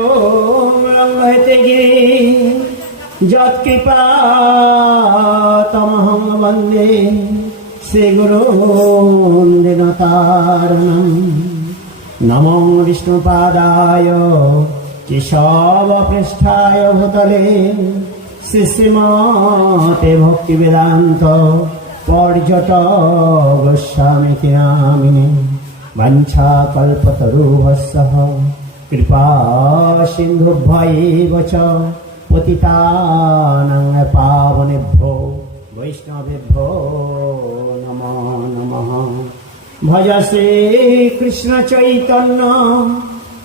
রঙ্গহতে গিরি যৎকৃপা তমহং বন্দে শ্রী গুরুন দীনতারিণম। নমো বিষ্ণুপাদায় কেশবপৃষ্ঠায় ভূতলে শ্রী শ্রীমতে ভক্তিবেদান্ত পর্যট গোস্বামীতি নামিনে। বাঞ্ছাকল্পতরুভ্যশ্চ কৃপা সিন্ধুভ্যৈব চ পতিতানাং পাবনেভ্যো বৈষ্ণবেভ্যো নমো নমঃ। ভজ শ্রী কৃষ্ণ চৈতন্য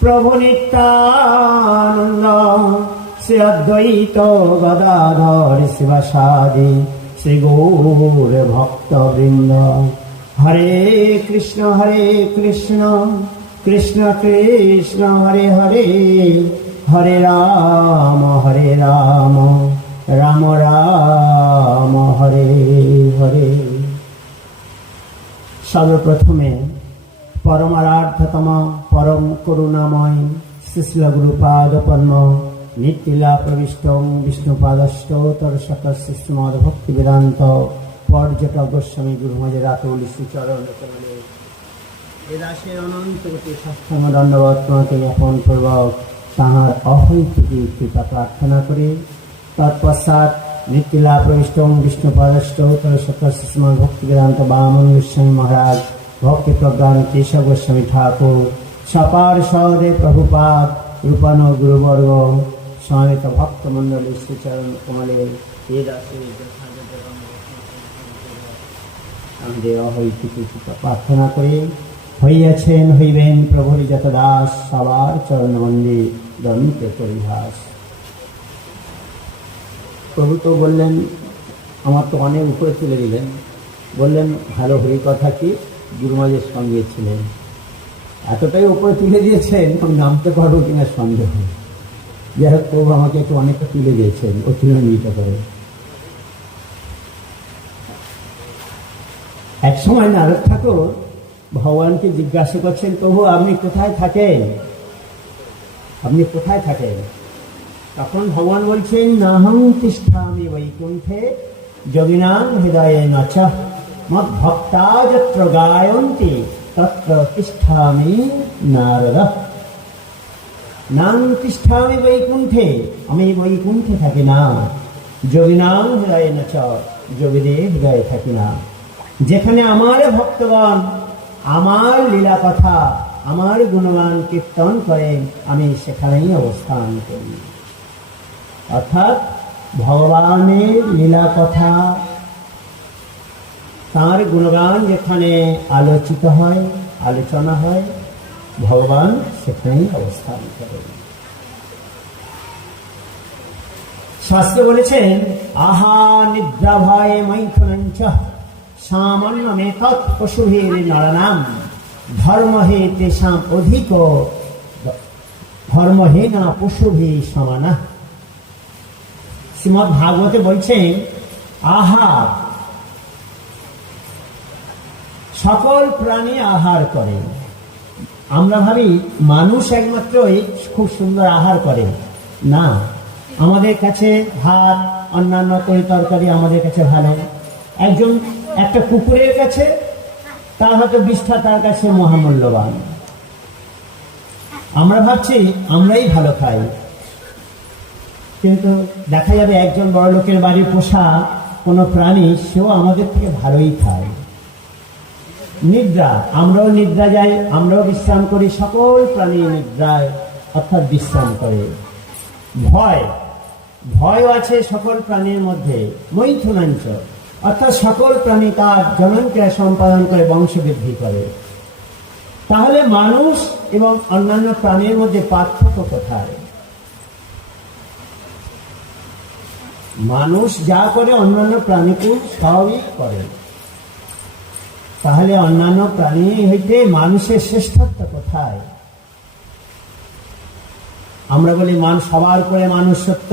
প্রভু নিত্যানন্দ শ্রী অদ্বৈত গদাধর শিবাসাদি শ্রী গৌর ভক্তবৃন্দ। হরে কৃষ্ণ কৃষ্ণ কৃষ্ণ হরে হরে, হরে রাম রাম রাম হরে হরে। সর্বপ্রথমে পরমারাধ্যতম পরম করুণাময় শ্রীল গুরুপাদ পদ্ম নিত্যলীলা প্রবিষ্টং বিষ্ণুপাদষ্টোত্তর সকল শ্রীমদ ভক্তি বেদান্ত পর্যটক গোস্বামী গুরুমহাজের আতলি শ্রীচরণ কমলে এ দাসের অনন্ত কোটি সাষ্টাঙ্গ দণ্ডবৎ প্রণতি জ্ঞাপন পূর্বক তাহার অহৈতুকী কৃপা প্রার্থনা করে তৎপশ্চাৎ নিত্যলীলা প্রবিষ্টং বিষ্ণুপাদষ্টোত্তর সকল শ্রীমদ ভক্তি বেদান্ত বামন গোস্বামী মহারাজ, ভক্তি প্রজ্ঞান কেশব গোস্বামী ঠাকুর, সপার সহদে প্রভুপাদ রূপান গুরুবর্গ সমবেত ভক্তমণ্ডলী শ্রীচরণ কমলে এ দাসের আমাদের অহৈতুকী কৃপা প্রার্থনা করে হইয়াছেন হইবেন প্রভুর যত দাস সবার চরণবন্দী দন্তে পরিহাস। প্রভু তো বললেন, আমার তো অনেক উপরে তুলে দিলেন, বললেন ভালো হরি কথা কি গুরুমাজের সঙ্গে ছিলেন, এতটাই উপরে তুলে দিয়েছেন আমি নামতে পারবো কিনা সন্দেহ। যাই হোক প্রভু আমাকে একটু অনেকটা তুলে দিয়েছেন অতিরঞ্জিত করে। এক সময় নারদ ঠাকুর ভগবানকে জিজ্ঞাসা করছেন, প্রভু আপনি কোথায় থাকেন, আপনি কোথায় থাকেন? তখন ভগবান বলছেন, নাহং তিষ্ঠামি বৈকুণ্ঠে যোগিনাং হৃদয়ে নচ মদ ভক্তা যত্র গায়ন্তি তত্র তিষ্ঠামি নারদ। নাং তিষ্ঠামি বৈকুণ্ঠে, আমি বৈকুণ্ঠে থাকি না। যোগিনাং হৃদয়ে নচ, যোগীদের হৃদয়ে থাকি না। যেখানে আমার ভক্তগণ আমার লীলা কথা আমার গুণগান কীর্তন করেন আমি সেখানেই অবস্থান করি। অর্থাৎ ভগবানের লীলা কথা তাঁর গুণগান যেখানে আলোচিত হয় আলোচনা হয় ভগবান সেখানেই অবস্থান করেন। শাস্ত্র বলেছেন, আহা নিদ্রা ভয়ে মৈথুনঞ্চ সামান্য মেতৎ পশুভীর নরনাম ধর্মহে তেষাম অধিক ধর্মহীনা পশুভী সমানা। শ্রীমদ্ ভাগবতে বলছেন, আহার সকল প্রাণী আহার করে। আমরা ভাবি মানুষ একমাত্রই খুব সুন্দর আহার করে, না, আমাদের কাছে ভাত অন্যান্য তরকারি আমাদের কাছে ভালো। একটা কুকুরের কাছে তার হয়তো বিষ্ঠা তার কাছে মহামূল্যবান। আমরা ভাবছি আমরাই ভালো খাই, কিন্তু দেখা যাবে একজন বড় লোকের বাড়ির পোষা কোনো প্রাণী সেও আমাদের থেকে ভালোই খায়। নিদ্রা, আমরাও নিদ্রা যাই, আমরাও বিশ্রাম করি, সকল প্রাণী নিদ্রায় অর্থাৎ বিশ্রাম করে। ভয়ও আছে সকল প্রাণীর মধ্যে। মৈথুনাঞ্চ অর্থাৎ সকল প্রাণী তার জননক্রিয়া সম্পাদন করে বংশ বৃদ্ধি করে। তাহলে মানুষ এবং অন্যান্য প্রাণীর মধ্যে পার্থক্য কোথায়? মানুষ যা করে অন্যান্য প্রাণীকে সবই করে, তাহলে অন্যান্য প্রাণী হইতে মানুষের শ্রেষ্ঠত্ব কোথায়? আমরা বলি সবার করে মানুষত্ব,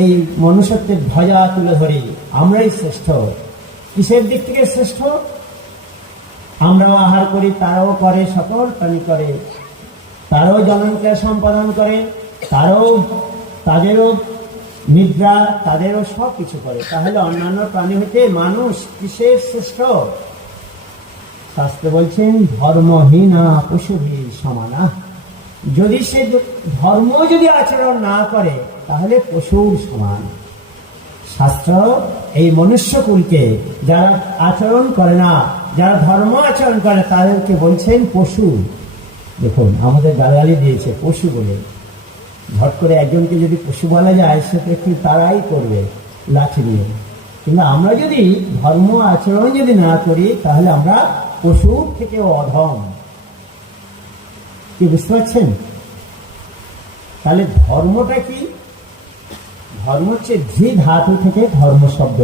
এই মনুষ্যত্বের ধ্বজা তুলে ধরি, আমরাই শ্রেষ্ঠ। কিসের দিক থেকে শ্রেষ্ঠ? আমরাও আহার করি, তারাও করে, সকল প্রাণী করে, তারাও জননক্রিয়া সম্পাদন করে, তাদেরও নিদ্রা, তাদেরও সব কিছু করে। তাহলে অন্যান্য প্রাণী হইতে মানুষ কিসের শ্রেষ্ঠ? শাস্ত্রে বলছেন ধর্মহীনা পশুভি সমানা। যদি সে ধর্ম যদি আচরণ না করে তাহলে পশুর সমান। শাস্ত্র এই মনুষ্যকুলকে যারা আচরণ করে না, যারা ধর্ম আচরণ করে তাদেরকে বলছেন পশু। দেখুন আমাদের গালাগালি দিয়েছে পশু বলে। ঝট করে একজনকে যদি পশু বলা যায় সেটা একটু তারাই করবে লাঠি নিয়ে। কিন্তু আমরা যদি ধর্ম আচরণ যদি না করি তাহলে আমরা পশুর থেকেও অধম। কি বুঝতে পারছেন? তাহলে ধর্মটা কি? ধর্ম হচ্ছে ধী ধাতু থেকে ধর্ম শব্দ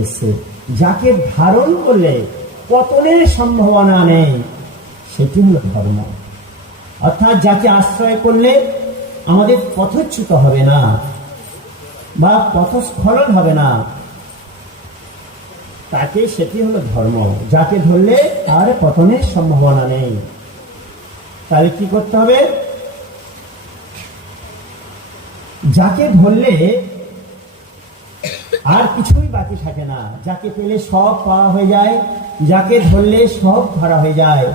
এসেছে। যাকে ধারণ করলে পতনের সম্ভাবনা নেই সেটি হলো ধর্ম। অর্থাৎ যাকে আশ্রয় করলে আমাদের পথচ্যুত হবে না বা পথস্খলন হবে না, তাকে সেটি হলো ধর্ম। যাকে ধরলে আর পতনের সম্ভাবনা নেই। তাহলে কি করতে হবে? যাকে ধরলে আর কিছুই বাকি থাকে না, যাকে পেলে সব পাওয়া হয়ে যায়, যাকে ধরলে সব ধরা হয়ে যায়,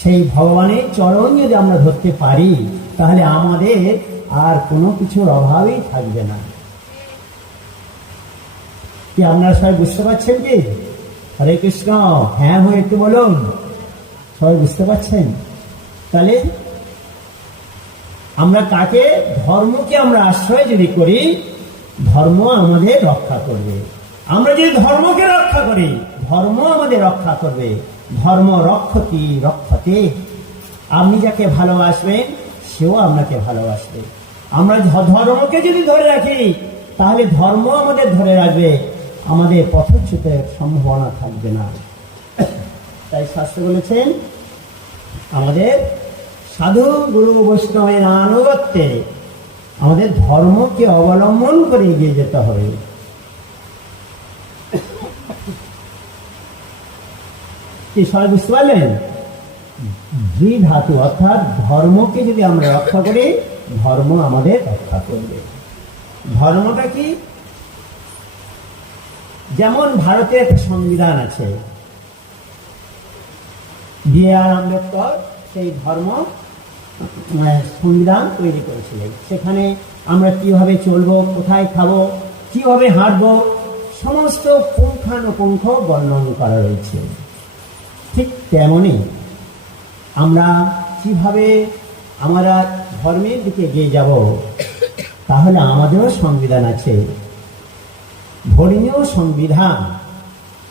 সেই ভগবানের চরণ যদি আমরা ধরতে পারি তাহলে আমাদের আর কোনো কিছুর অভাবই থাকবে না। কি আপনারা সবাই বুঝতে পারছেন? কি হরে কৃষ্ণ? হ্যাঁ হয়ে একটু বলুন। সবাই বুঝতে পারছেন? তাহলে আমরা তাকে, ধর্মকে আমরা আশ্রয় যদি করি, ধর্ম আমাদের রক্ষা করবে। আমরা যদি ধর্মকে রক্ষা করি, ধর্ম আমাদের রক্ষা করবে। ধর্ম রক্ষতি রক্ষতে। আপনি যাকে ভালোবাসবেন সেও আপনাকে ভালোবাসবে। আমরা ধর্মকে যদি ধরে রাখি তাহলে ধর্ম আমাদের ধরে রাখবে, আমাদের পথচ্যুতের সম্ভাবনা থাকবে না। তাই শাস্ত্র বলেছেন আমাদের সাধু গুরু বৈষ্ণবের আনুগত্যে আমাদের ধর্মকে অবলম্বন করে এগিয়ে যেতে হবে। কি সবাই বুঝতে পারলেন? দ্বি ধাতু, অর্থাৎ ধর্মকে যদি আমরা রক্ষা করি ধর্ম আমাদের রক্ষা করবে। ধর্মটা কি? যেমন ভারতের একটা সংবিধান আছে, বি.আর. আম্বেদকর সেই ধর্ম সংবিধান তৈরি করেছিলেন। সেখানে আমরা কিভাবে চলবো, কোথায় খাবো, কিভাবে হাঁটবো, সমস্ত পুঙ্খানুপুঙ্খ বর্ণন করা রয়েছে। ঠিক তেমনই আমরা কিভাবে আমরা ধর্মের দিকে এগিয়ে যাব, তাহলে আমাদেরও সংবিধান আছে। ধর্মীয় সংবিধান,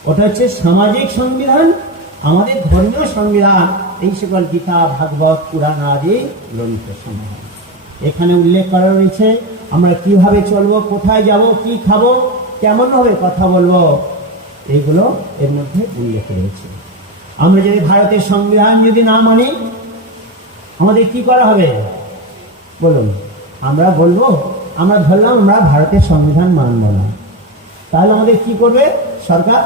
ওটা হচ্ছে সামাজিক সংবিধান। আমাদের ধর্মীয় সংবিধান এই সকল গীতা, ভাগবত, পুরাণ আদি গ্রন্থ সমূহ। এখানে উল্লেখ করা রয়েছে আমরা কিভাবে চলবো, কোথায় যাব, কি খাবো, কেমন ভাবে কথা বলবো, এইগুলো এর মধ্যে উল্লেখ রয়েছে। আমরা যদি ভারতের সংবিধান যদি না মানি আমাদের কি করা হবে বলুন? আমরা বলবো, আমরা ধরলাম আমরা ভারতের সংবিধান মানব না, তাহলে আমাদের কি করবে সরকার?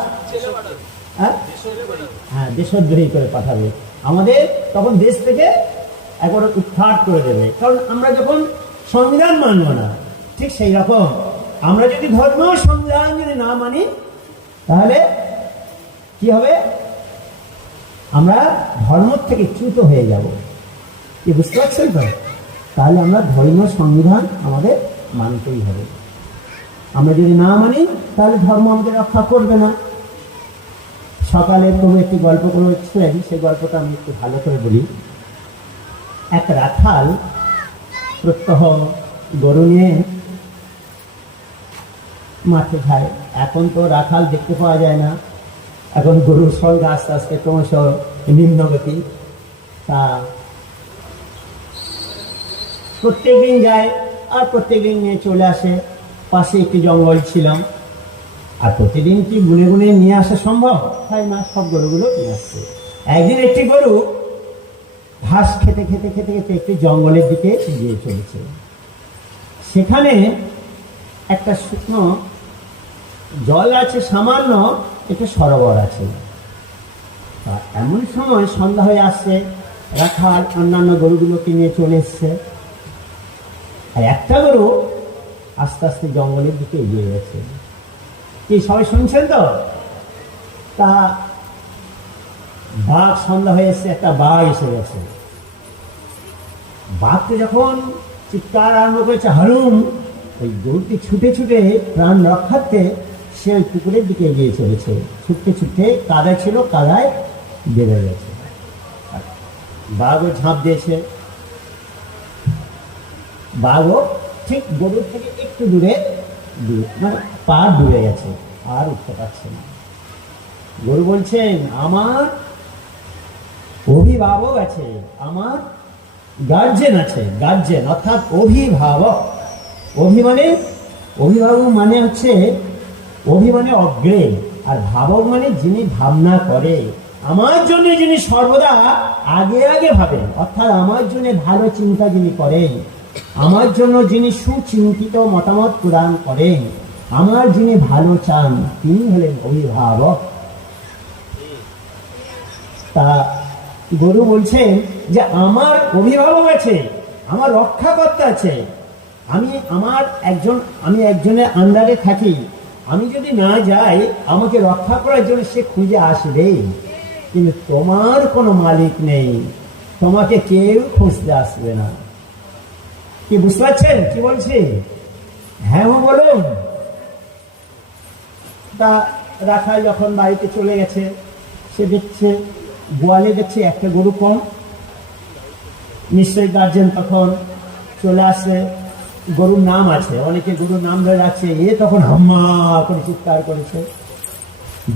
হ্যাঁ, দেশদ্রোহী করে পাঠাবে। আমাদের তখন দেশ থেকে একবার উৎখাত করে দেবে। কারণ আমরা যখন সংবিধান মানব না, ঠিক সেই রকম আমরা যদি ধর্মীয় সংবিধান যদি না মানি তাহলে কি হবে? আমরা ধর্ম থেকে চ্যুত হয়ে যাব। কি বুঝতে পারছেন তো? তাহলে আমরা ধর্মীয় সংবিধান আমাদের মানতেই হবে। আমরা যদি না মানি তাহলে ধর্ম আমাদের রক্ষা করবে না। সকালে কোনো একটি গল্প করেছিলেন, সেই গল্পটা আমি একটু ভালো করে বলি। এক রাখাল প্রত্যহ গরু নিয়ে মাঠে যায়। এখন তো রাখাল দেখতে পাওয়া যায় না, এখন গরুর সংখ্যা আস্তে আস্তে ক্রমশ নিম্নগতি। তা প্রত্যেকদিন যায় আর প্রত্যেকদিন নিয়ে চলে আসে। পাশে একটি জঙ্গল ছিলাম, আর প্রতিদিন কি গুনে গুনে নিয়ে আসা সম্ভব? তাই না, সব গরুগুলো নিয়ে আসছে। একদিন একটি গরু ঘাস খেতে খেতে খেতে খেতে একটি জঙ্গলের দিকে এগিয়ে চলেছে। সেখানে একটা শুকনো জল আছে, সামান্য একটা সরোবর আছে। এমন সময় সন্ধ্যা হয়ে আসছে, রাখাল অন্যান্য গরুগুলোকে নিয়ে চলে এসছে। আর একটা গরু আস্তে আস্তে জঙ্গলের দিকে এগিয়ে গেছে। কি সবাই শুনছেন তো? তা বাঘ, সন্ধ্যা হয়ে এসছে, একটা বাঘ এসে গেছে। বাঘকে যখন চিৎকার আরম্ভ করেছে হারুম, ওই গরুটি ছুটে ছুটে প্রাণ রক্ষার্থে সে ওই পুকুরের দিকে এগিয়ে চলেছে। ছুটতে ছুটতে কাদা ছিল, কাদায় বেড়ে গেছে। বাঘও ঝাঁপ দিয়েছে। বাঘও ঠিক গরুর থেকে একটু দূরে মানে পা ডুবে গেছে, আর উঠতে পারছে না। গরু বলছেন, আমার অভিভাবক আছে, আমার গার্জেন আছে। গার্জেন অর্থাৎ অভিভাবক। অভিভাবক মানে হচ্ছে, অভি মানে অগ্রে, আর ভাবক মানে যিনি ভাবনা করে। আমার জন্য যিনি সর্বদা আগে আগে ভাবেন, অর্থাৎ আমার জন্য ভালো চিন্তা যিনি করেন, আমার জন্য যিনি সুচিন্তিত মতামত প্রদান করেন, আমার যিনি ভালো চান, তিনি হলেন অভিভাবক। তা গরু বলছেন যে আমার অভিভাবক আছে, আমার রক্ষাকর্তা আছে। আমি একজনের আন্ডারে থাকি। আমি যদি না যাই, আমাকে রক্ষা করার জন্য সে খুঁজে আসবে। কিন্তু তোমার কোনো মালিক নেই, তোমাকে কেউ খুঁজতে আসবে না। কি বুঝতে পারছেন কি বলছি? হ্যাঁ বলুন। তা রাখাল যখন বাড়িতে চলে গেছে, সে দেখছে গোয়ালে দেখছে একটা গরু কম। নিশ্চয়ই গার্জেন তখন চলে আসে। গরুর নাম আছে, অনেকে গরুর নাম ধরে রাখছে। এ তখন হাম্মা করে চিৎকার করেছে।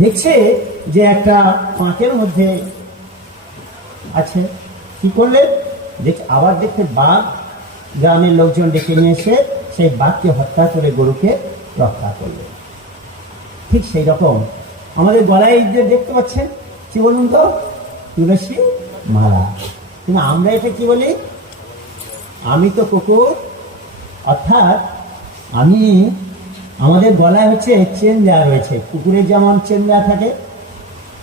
দেখছে যে একটা পাঁকের মধ্যে আছে। কি করলে আবার দেখতে বাঘ, গ্রামের লোকজন ডেকে নিয়ে এসে সেই বাঘকে হত্যা করে গরুকে রক্ষা করলে। ঠিক সেই রকম আমাদের গলায় যে দেখতে পাচ্ছেন, কি বলুন তো? তুলসী মালা। কিন্তু আমরা এটা কি বলি? আমি তো কুকুর, অর্থাৎ আমাদের গলায় হচ্ছে চেন দেওয়া রয়েছে। কুকুরের যেমন চেন দেওয়া থাকে,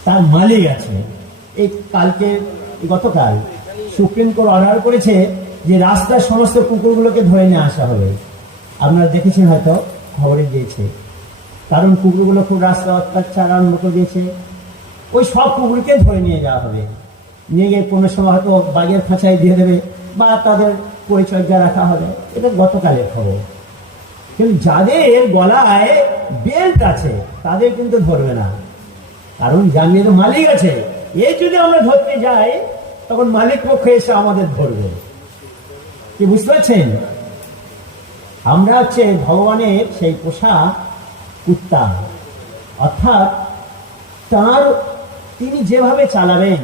তার মালিক আছে। এই গতকাল সুপ্রিম কোর্ট অর্ডার করেছে যে রাস্তার সমস্ত কুকুরগুলোকে ধরে নিয়ে আসা হবে। আপনারা দেখেছেন হয়তো, খবরে দিয়েছে। কারণ কুকুরগুলো খুব রাস্তা অত্যাচার আরম্ভ করে দিয়েছে। ওই সব কুকুরকে ধরে নিয়ে যাওয়া হবে। নিয়ে গিয়ে কোনো সময় হয়তো বাঘের খাঁচায় দিয়ে দেবে, বা তাদের পরিচর্যা রাখা হবে। এটা গতকালের খবর। কিন্তু যাদের গলায় বেল্ট আছে তাদের কিন্তু ধরবে না, কারণ জানিয়ে তো মালিক আছে। এই যদি আমরা ধরতে যাই, তখন মালিক পক্ষ এসে আমাদের ধরবে। কি বুঝতে পারছেন? আমরা হচ্ছে ভগবানের সেই পোষা কুত্তা, অর্থাৎ তিনি যেভাবে চালাবেন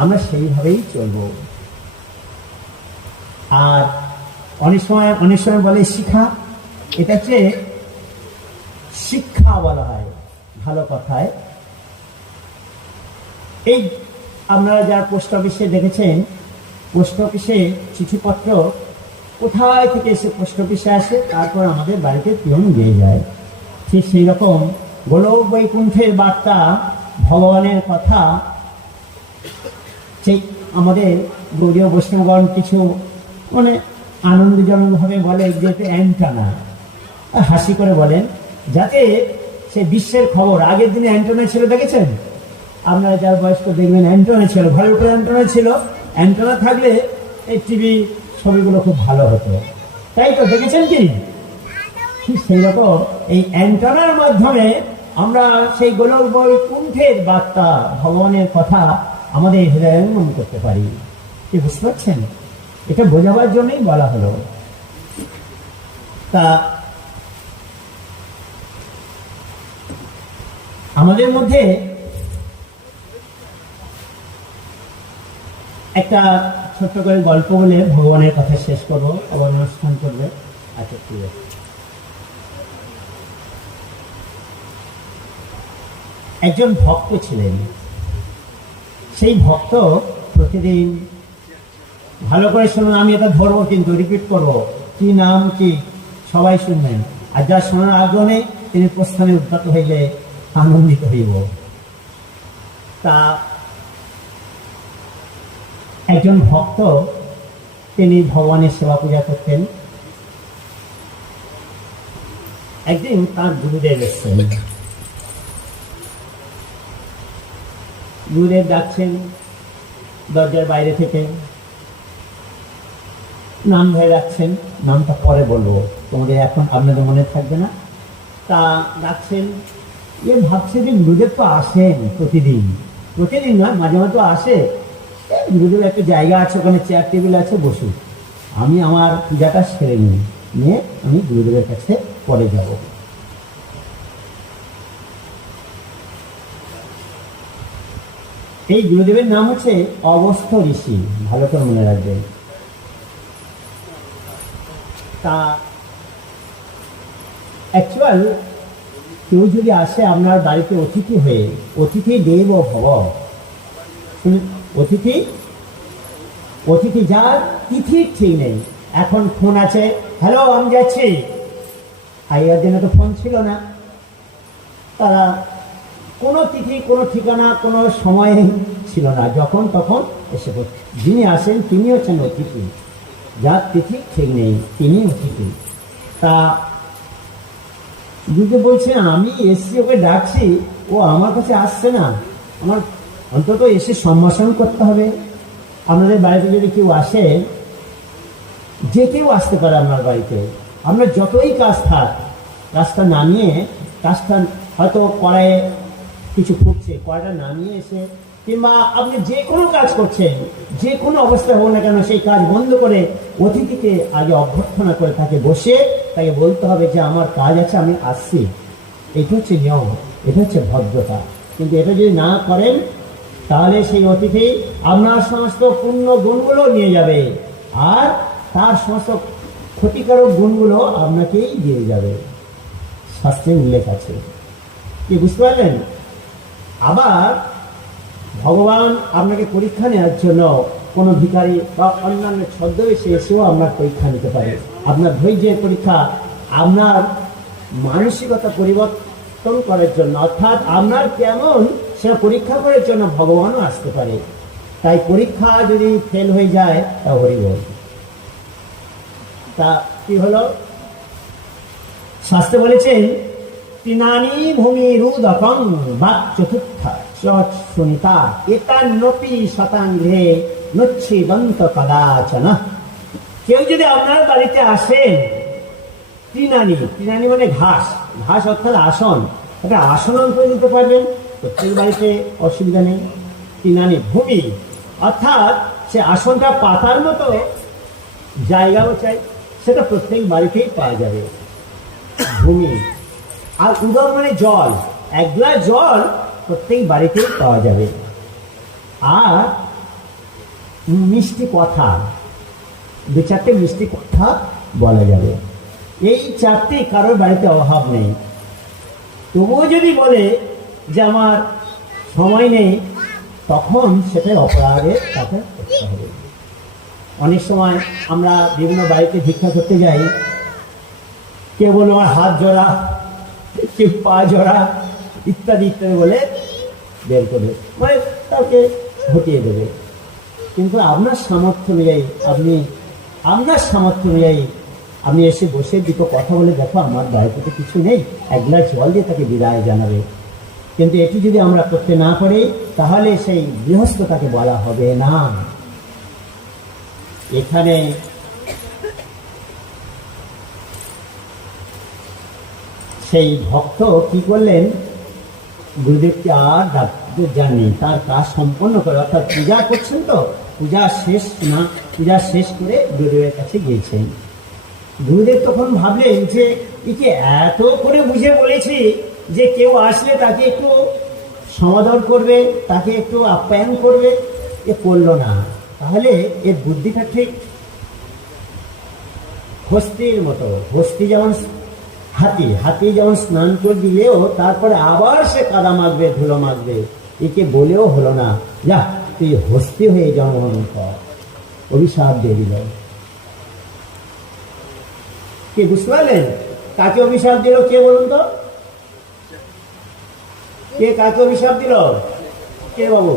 আমরা সেইভাবেই চলব। আর অনেক সময় বলে শিখা, এটা হচ্ছে শিক্ষা বলা হয় ভালো কথায়। এই আপনারা যারা পোস্ট অফিসে দেখেছেন, পোস্ট অফিসে চিঠিপত্র কোথায় থেকে এসে পোস্ট অফিসে আসে, তারপর আমাদের বাড়িতে পিয়ন দিয়ে যায়। ঠিক সেই রকম গোলক বৈকুণ্ঠের বার্তা, ভগবানের কথা সেই আমাদের গৌড়ীয় বৈষ্ণবগণ কিছু মানে আনন্দজনকভাবে বলে যে এটা অ্যান্টেনা, হাসি করে বলেন, যাতে সে বিশ্বের খবর। আগের দিনে অ্যান্টেনা ছিল, দেখেছেন আপনারা যারা বয়স্ক দেখবেন, অ্যান্টেনা ছিল, ঘরের উপরে অ্যান্টেনা ছিল। অ্যান্টেনা থাকলে এই টিভি ছবিগুলো খুব ভালো হতো, তাই তো দেখেছেন কি? ঠিক সেই রকম এই অ্যান্টেনার মাধ্যমে আমরা সেই গোলক বৈকুণ্ঠের বার্তা, ভগবানের কথা আমাদের হৃদয়ঙ্গম করতে পারি। কি বুঝতে পারছেন? এটা বোঝাবার জন্যই বলা হলো। তা আমাদের মধ্যে একটা ছোট্ট করে গল্প বলে ভগবানের কথা শেষ করবো, আবার অনুষ্ঠান করবে। আচ্ছা, ঠিক আছে। একজন ভক্ত ছিলেন। সেই ভক্ত প্রতিদিন, ভালো করে শুনুন, আমি এটা ধরবো কিন্তু রিপিট করবো, কি নাম কি সবাই শুনবেন। আর যা শোনার আগ্রহ নেই তিনি প্রস্থানে উদ্যত হইলে আনন্দিত হইব। তা একজন ভক্ত তিনি ভগবানের সেবা পূজা করতেন। একদিন তার গুরুদেব এসছেন, গুরুদেব ডাকছেন দরজার বাইরে থেকে, নাম ধরে ডাকছেন, নামটা পরে বলবো, তোমাদের এখন আপনাদের মনে থাকবে না। তা ডাকছেন, এ ভাবছে যে গুরুদেব তো আসেন প্রতিদিন, প্রতিদিন নয় মাঝে মাঝে তো আসে, গুরুদেব একটা জায়গা আছে, ওখানে চেয়ার টেবিল আছে, বসুন, আমি আমার পূজাটা সেরে নিয়ে আমি গুরুদেবের কাছে পরে যাব। এই গুরুদেবের নাম হচ্ছে অগস্ত্য ঋষি, ভালো করে মনে রাখবেন। তা অ্যাকচুয়াল কেউ যদি আসে আপনার বাড়িতে অতিথি হয়ে, অতিথি দেব ভব, অতিথি অতিথি যার তিথি ঠিক নেই, এখন ফোন আছে, হ্যালো আমি যাচ্ছি, আগের দিনে তো ফোন ছিল না, তারা কোনো তিথি কোনো ঠিকানা কোনো সময় ছিল না, যখন তখন এসে পড়ছে। যিনি আসেন তিনি হচ্ছেন অতিথি, যার তিথি ঠিক নেই তিনি অতিথি। তা যদি বলছে আমি এসছি, ওকে ডাকছি, ও আমার কাছে আসছে না, আমার অন্তত এসে সম্ভাষণ করতে হবে। আপনাদের বাড়িতে যদি কেউ আসে, যে কেউ আসতে পারে আপনার বাড়িতে, আপনার যতই কাজ থাক, কাজটা নামিয়ে, কাজটা হয়তো কড়াইয়ে কিছু ফুটছে, কড়াইটা নামিয়ে এসে, কিংবা আপনি যে কোনো কাজ করছেন, যে কোনো অবস্থায় হোক না কেন, সেই কাজ বন্ধ করে অতিথিকে আগে অভ্যর্থনা করে তাকে বসে তাকে বলতে হবে যে আমার কাজ আছে, আমি আসছি। এটা হচ্ছে নিয়ম, এটা হচ্ছে ভদ্রতা। কিন্তু এটা যদি না করেন, তাহলে সেই অতিথি আপনার সমস্ত পূর্ণ গুণগুলো নিয়ে যাবে, আর তার সমস্ত ক্ষতিকারক গুণগুলো আপনাকেই দিয়ে যাবে, শাস্ত্রে উল্লেখ আছে। কি বুঝতে পারলেন? আবার ভগবান আপনাকে পরীক্ষা নেওয়ার জন্য কোনো ভিখারি বা অন্যান্য ছদ্মবেশে এসেও আপনার পরীক্ষা নিতে পারে। আপনার ধৈর্যের পরীক্ষা, আপনার মানসিকতা পরিবর্তন করার জন্য, অর্থাৎ আপনার কেমন সেটা পরীক্ষা করার জন্য ভগবানও আসতে পারে। তাই পরীক্ষা যদি ফেল হয়ে যায়, তা হরিবল। তা কি হলো? শাস্ত্রে বলেছেন, তিনানি ভূমি রুদকং বাক চতুর্থা সুনিতা এতান্নপি শতাঙ্গে নচ্ছিদন্ত কদাচন। কেউ যদি আপনার বাড়িতে আসেন, তিনানি, তিনানি মানে ঘাস, ঘাস অর্থাৎ আসন, একটা আসন করে দিতে পারবেন, প্রত্যেক বাড়িতে অসুবিধা নেই। তিনানি ভূমি অর্থাৎ সে আসনটা পাতার মতো জায়গাও চাই, সেটা প্রত্যেক বাড়িতেই পাওয়া যাবে, ভূমি। আর উদর মানে জল, এক গ্লাস জল প্রত্যেক বাড়িতেই পাওয়া যাবে। আর মিষ্টি কথা, দু চারটে মিষ্টি কথা বলা যাবে, এই চারটে কারোর বাড়িতে অভাব নেই। তবুও যদি বলে যে আমার সময় নেই, তখন সেটা অপরাধে তাকে করতে হবে। অনেক সময় আমরা বিভিন্ন বাড়িতে ভিক্ষা করতে যাই, কেউ বলে আমার হাত জোড়া, কেউ পা জোড়া, ইত্যাদি ইত্যাদি বলে বের করবে, মানে তাকে হটিয়ে দেবে। কিন্তু আপনার সামর্থ্য অনুযায়ী, আপনার সামর্থ্য অনুযায়ী আপনি এসে বসে দুটো কথা বলে, দেখো আমার বাড়িতে তো কিছু নেই, এক গ্লাস জল দিয়ে তাকে বিদায় জানাবে। কিন্তু এটি যদি আমরা করতে না পারি, তাহলে সেই গৃহস্থ তাকে বলা হবে না। এখানে সেই ভক্ত কি করলেন, গুরুদেবকে আর ডাকতে যাননি, তার কাজ সম্পন্ন করে, অর্থাৎ পূজা করছেন তো, পূজা শেষ করে গুরুদেবের কাছে গিয়েছেন। গুরুদেব তখন ভাবলেন যে একে এত করে বুঝে বলেছি যে কেউ আসলে তাকে একটু সমাদর করবে, তাকে একটু আপ্যায়ন করবে, এ করলো না। তাহলে এর বুদ্ধিটা ঠিক হস্তির মতো। হস্তি যেমন হাতি যেমন স্নান করে দিলেও তারপরে আবার সে কাদা মাখবে, ধুলো মাখবে, একে বলেও হলো না, যা তুই হস্তি হয়ে জন্মগ্রহণ কর, অভিশাপ দিয়ে দিল। কে বুঝতে পারলেন কাকে অভিশাপ দিল? কে বলুন তো, কে কাকে অভিশাপ দিল? কে বাবু?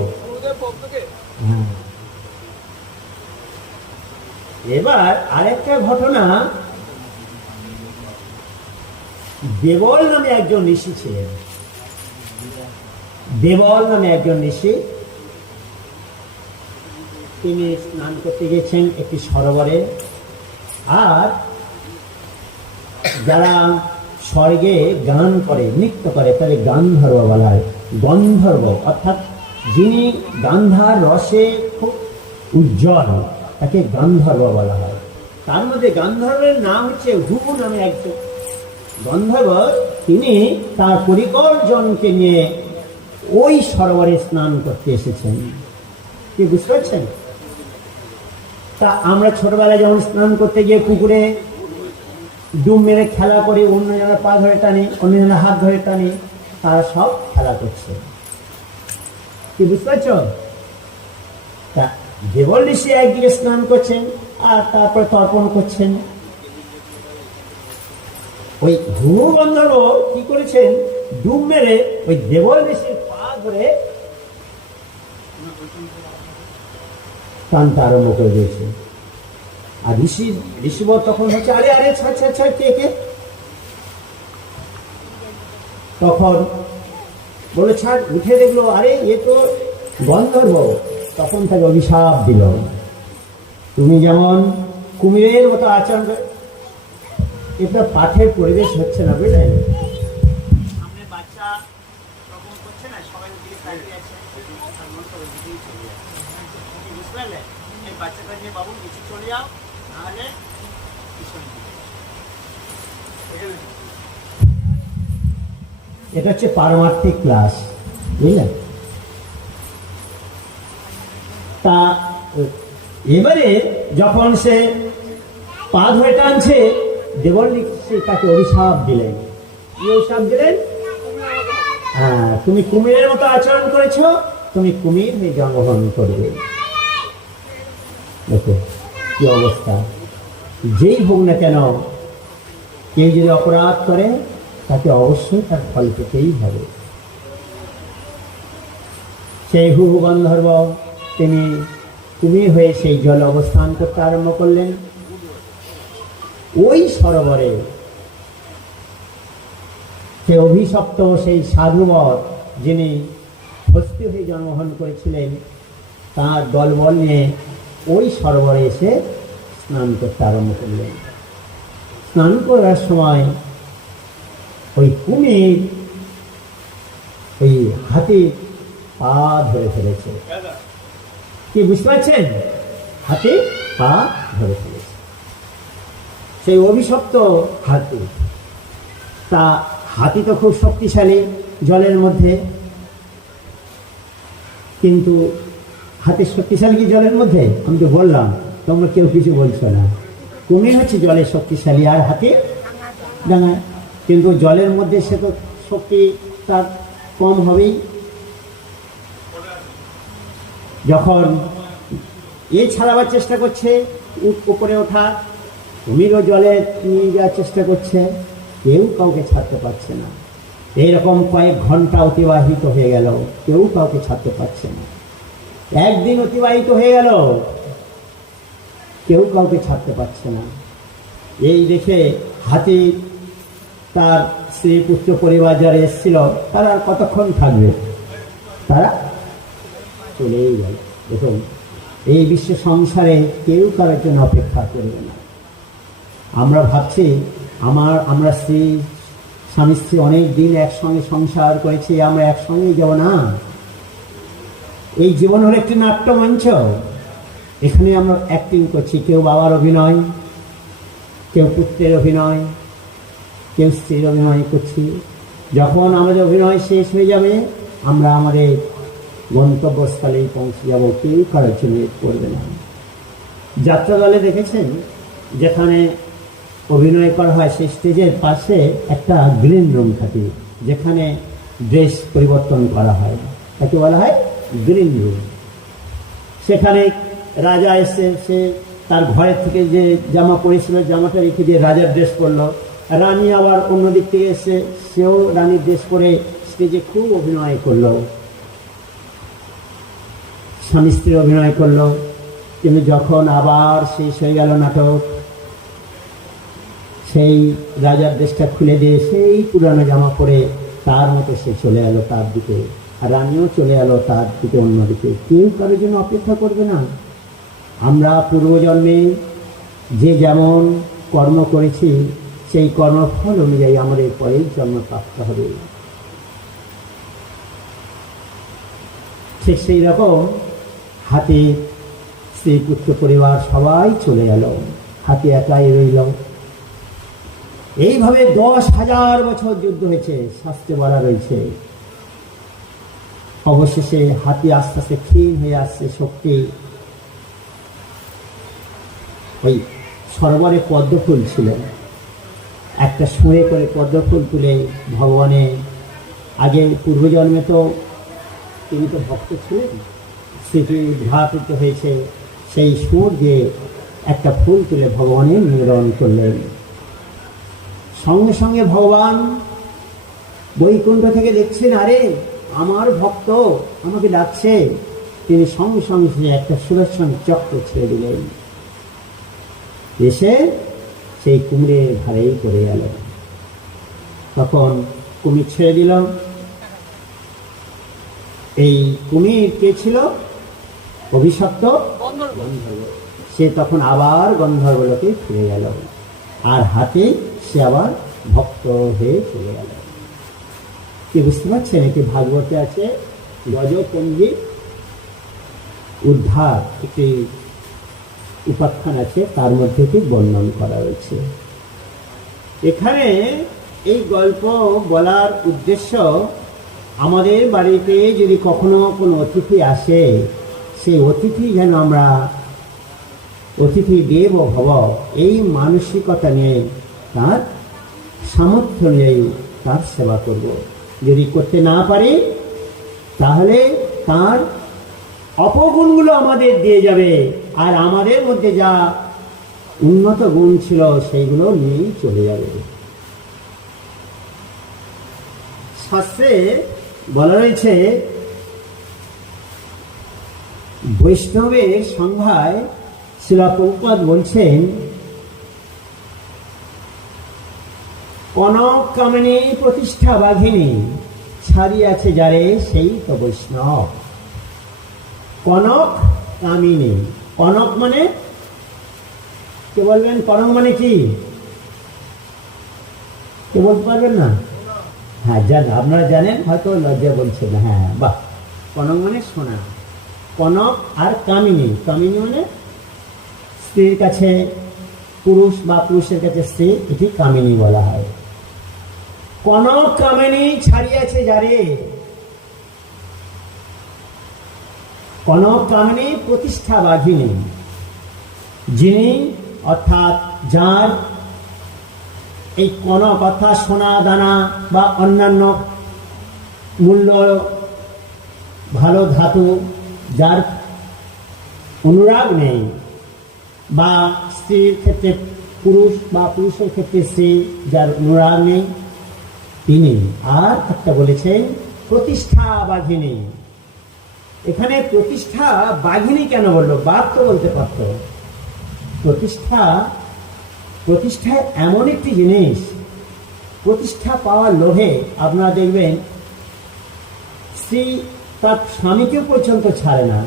এবার আরেকটা ঘটনা, দেবল নামে একজন ঋষি ছিলেন। দেবল নামে একজন ঋষি, তিনি স্নান করতে গেছেন একটি সরোবরে। আর যারা স্বর্গে গান করে, নৃত্য করে, তাদের গান্ধর্ব বলা হয়। গন্ধর্ব অর্থাৎ যিনি গান্ধার রসে খুব উজ্জ্বল, তাকে গান্ধর্ব বলা হয়। তার মধ্যে গান্ধর্বের নাম হচ্ছে হুবু নামে একজন গন্ধর্ব। তিনি তার পরিকরজনকে নিয়ে ওই সরোবরে স্নান করতে এসেছেন। কি বুঝতে পারছেন? তা আমরা ছোটবেলায় যেমন স্নান করতে গিয়ে পুকুরে ডুব মেরে খেলা করি, অন্যজনের পা ধরে টানি, অন্যজনের হাত ধরে টানি, তারা সব খেলা করছে। কি বুঝতে পারছ? তা দেবল ঋষি একদিকে স্নান করছেন আর তারপর তর্পণ করছেন। ওই হুবু গন্ধর্ব কি করেছেন, ডুব মেরে ওই দেবল ঋষির পা ধরে টানতে আরম্ভ করে দিয়েছে। আর ঋষিবর তখন হচ্ছে আরে আরে ছাড় ছাড় ছাড়, কে কে? তখন বলে ছাড়, উঠে দেখলো আরে এ তো গন্ধর্ব। তখন তাকে অভিশাপ দিল, তুমি যেমন কুমিরের মতো আচরণ করে। এটা পাঠের পরিবেশ হচ্ছে না, বুঝলেন? সামনে বাচ্চা তখন করছে না, সবাই ওদিকে তাকিয়ে আছে, বুঝতে পারলেন? এই বাচ্চাটা নিয়ে বাবু নিচে চলে যাও, নাহলে এটা হচ্ছে পারমার্থিক ক্লাস, বুঝলেন? তা এবারে যখন সে পা ধরে টানছে, দেবল ঋষি তাকে অভিশাপ দিলেন। কি অভিশাপ দিলেন? হ্যাঁ, তুমি কুমিরের মতো আচরণ করেছো, তুমি কুমির হয়ে জন্মগ্রহণ করবে। দেখো কি অবস্থা। যেই হোক না কেন, কেউ যদি অপরাধ করে তাকে অবশ্যই তার ফল পেতেই হবে। সেই হুবু গন্ধর্ব তিনি কুমির হয়ে সেই জলে অবস্থান করতে আরম্ভ করলেন। ওই সরোবরে সে অভিশপ্ত সেই সাধুবর, যিনি হস্তি হয়ে জন্মগ্রহণ করেছিলেন, তার দলবল নিয়ে ওই সরোবরে এসে স্নান করতে আরম্ভ করলেন। স্নান করার সময় ওই কুমির ওই হাতি পা ধরে ফেলেছে। কি বুঝতে পারছেন? হাতি পা ধরে ফেলেছে, সেই অভিশপ্ত হাতি। তা হাতি তো খুব শক্তিশালী জলের মধ্যে, কিন্তু হাতি শক্তিশালী কি জলের মধ্যে? আমি তো বললাম, তোমরা কেউ কিছু বলছো না। কুমির হচ্ছে জলের শক্তিশালী আর হাতি ডাঙায়, কিন্তু জলের মধ্যে সে তো শক্তি তার কম হবেই। যখন এ ছাড়াবার চেষ্টা করছে উপরে ওঠা, কুমিরও জলে নিয়ে যাওয়ার চেষ্টা করছে, কেউ কাউকে ছাড়তে পারছে না। এইরকম কয়েক ঘন্টা অতিবাহিত হয়ে গেল, কেউ কাউকে ছাড়তে পারছে না। একদিন অতিবাহিত হয়ে গেল, কেউ কাউকে ছাড়তে পারছে না। এই দেখে হাতি তার স্ত্রী পুত্র পরিবার যারা এসেছিল, তারা আর কতক্ষণ থাকবে? তারা চলেই গেল। দেখুন, এই বিশ্ব সংসারে কেউ কারোর জন্য অপেক্ষা করবে না। আমরা ভাবছি আমরা স্বামী স্ত্রী অনেক দিন একসঙ্গে সংসার করেছি, আমরা একসঙ্গেই যাব না। এই জীবন হলো একটি নাট্যমঞ্চ, এখানে আমরা অ্যাক্টিং করছি। কেউ বাবার অভিনয়, কেউ পুত্রের অভিনয়, কেউ স্ত্রীর অভিনয় করছি। যখন আমাদের অভিনয় শেষ হয়ে যাবে, আমরা আমাদের গন্তব্যস্থলেই পৌঁছে যাব, কেউ কারোর জন্য করবে না। যাত্রা দলে দেখেছেন, যেখানে অভিনয় করা হয় সেই স্টেজের পাশে একটা গ্রিন রুম থাকে, যেখানে ড্রেস পরিবর্তন করা হয়, তাকে বলা হয় গ্রিন রুম। সেখানে রাজা এসে সে তার ঘরের থেকে যে জামা পরেছিল, জামাটা রেখে দিয়ে রাজার ড্রেস পরলো। রানী আবার অন্য দিক থেকে এসে সেও রানীর ড্রেস পরে স্টেজে খুব অভিনয় করলো, স্বামী স্ত্রীর অভিনয় করলো। কিন্তু যখন আবার শেষ হয়ে গেল নাটক, সেই রাজার দেশটা খুলে দিয়ে সেই পুরানো জামা পরে তার মতো সে চলে এলো তার দিকে, আর রানীও চলে এলো তার দিকে অন্যদিকে। কেউ কারোর জন্য অপেক্ষা করবে না। আমরা পূর্বজন্মে যে যেমন কর্ম করেছি সেই কর্মফল অনুযায়ী আমাদের পরেই জন্ম প্রাপ্ত হবে। ঠিক সেই রকম হাতি স্ত্রী পুত্র পরিবার সবাই চলে গেল, হাতি একাই রইল। এইভাবে 10,000 বছর যুদ্ধ হয়েছে, শাস্ত্রে বলা রয়েছে। অবশেষে হাতি আস্তে আস্তে ক্ষীণ হয়ে আসছে শক্তি। ওই সরোবরে পদ্মফুল ছিল, একটা শুঁড়ে করে পদ্মফুল তুলে ভগবানের আগে পূর্বজন্মে তো তিনি তো ভক্ত ছিলেন, স্মৃতি উদ্ঘাটিত হয়েছে, সেই সুর দিয়ে একটা ফুল তুলে ভগবানের নিবেদন করলেন। সঙ্গে সঙ্গে ভগবান বৈকুণ্ঠ থেকে দেখছেন, আরে আমার ভক্ত আমাকে ডাকছে। তিনি সঙ্গে সঙ্গে একটা সুদর্শন চক্র ছেড়ে দিলেন, এসে সেই কুমিরের ঘাড়েই পড়ে গেল। তখন কুমির ছেড়ে দিল। এই কুমির কে ছিল? অভিশপ্ত গন্ধর্ব। সে তখন আবার গন্ধর্বলোকে ফিরে গেল, আর হাতে সে আবার ভক্ত হয়ে চলে গেল। কি বুঝতে পারছেন? এটি ভাগবতে আছে, গজপঞ্জি উদ্ধার একটি উপাখ্যান আছে, তার মধ্যে কি বর্ণন করা হয়েছে। এখানে এই গল্প বলার উদ্দেশ্য, আমাদের বাড়িতে যদি কখনো কোনো অতিথি আসে, সেই অতিথি যেন আমরা অতিথি দেব ভব এই মানসিকতা নিয়ে তার সামর্থ্য নিয়ে তার সেবা করব। যদি করতে না পারি তাহলে তার অপগুণগুলো আমাদের দিয়ে যাবে, আর আমাদের মধ্যে যা উন্নত গুণ ছিল সেইগুলো নিয়েই চলে যাবে। শাস্ত্রে বলা রয়েছে, বৈষ্ণবের সংজ্ঞায় শ্রীল প্রভুপাদ বলছেন, কনক কামিনী প্রতিষ্ঠা বাঘিনী ছাড়িয়াছে যারে সেই তো বৈষ্ণব। কনক কামিনী, কনক মানে কে বলবেন? কনক মানে কি কে বলতে পারবেন না? হ্যাঁ জানেন, আপনারা জানেন, হয়তো লজ্জা বলছে না। হ্যাঁ বাহ, কনক মানে সোনা। কনক আর কামিনী, কামিনী মানে স্ত্রীর কাছে পুরুষ বা পুরুষের কাছে স্ত্রী, এটি কামিনী বলা হয়। কনক কামিনী ছাড়িয়াছে যারে, কনক কামিনী প্রতিষ্ঠা বাঘিনী, যিনি অর্থাৎ যার এই কনক অর্থাৎ সোনা দানা বা অন্যান্য মূল্য ভালো ধাতু যার অনুরাগ নেই, বা স্ত্রীর ক্ষেত্রে পুরুষ বা পুরুষের ক্ষেত্রে স্ত্রী যার অনুরাগ নেই, তিনি। আর একটা বলেছেন প্রতিষ্ঠা বাঘিনী। এখানে প্রতিষ্ঠা বাঘিনী কেন বললো? বাঘ তো বলতে পারত। প্রতিষ্ঠা এমন একটি জিনিস, প্রতিষ্ঠা পাওয়ার লোভে আপনারা দেখবেন স্ত্রী তার স্বামীকে পর্যন্ত ছাড়ে না,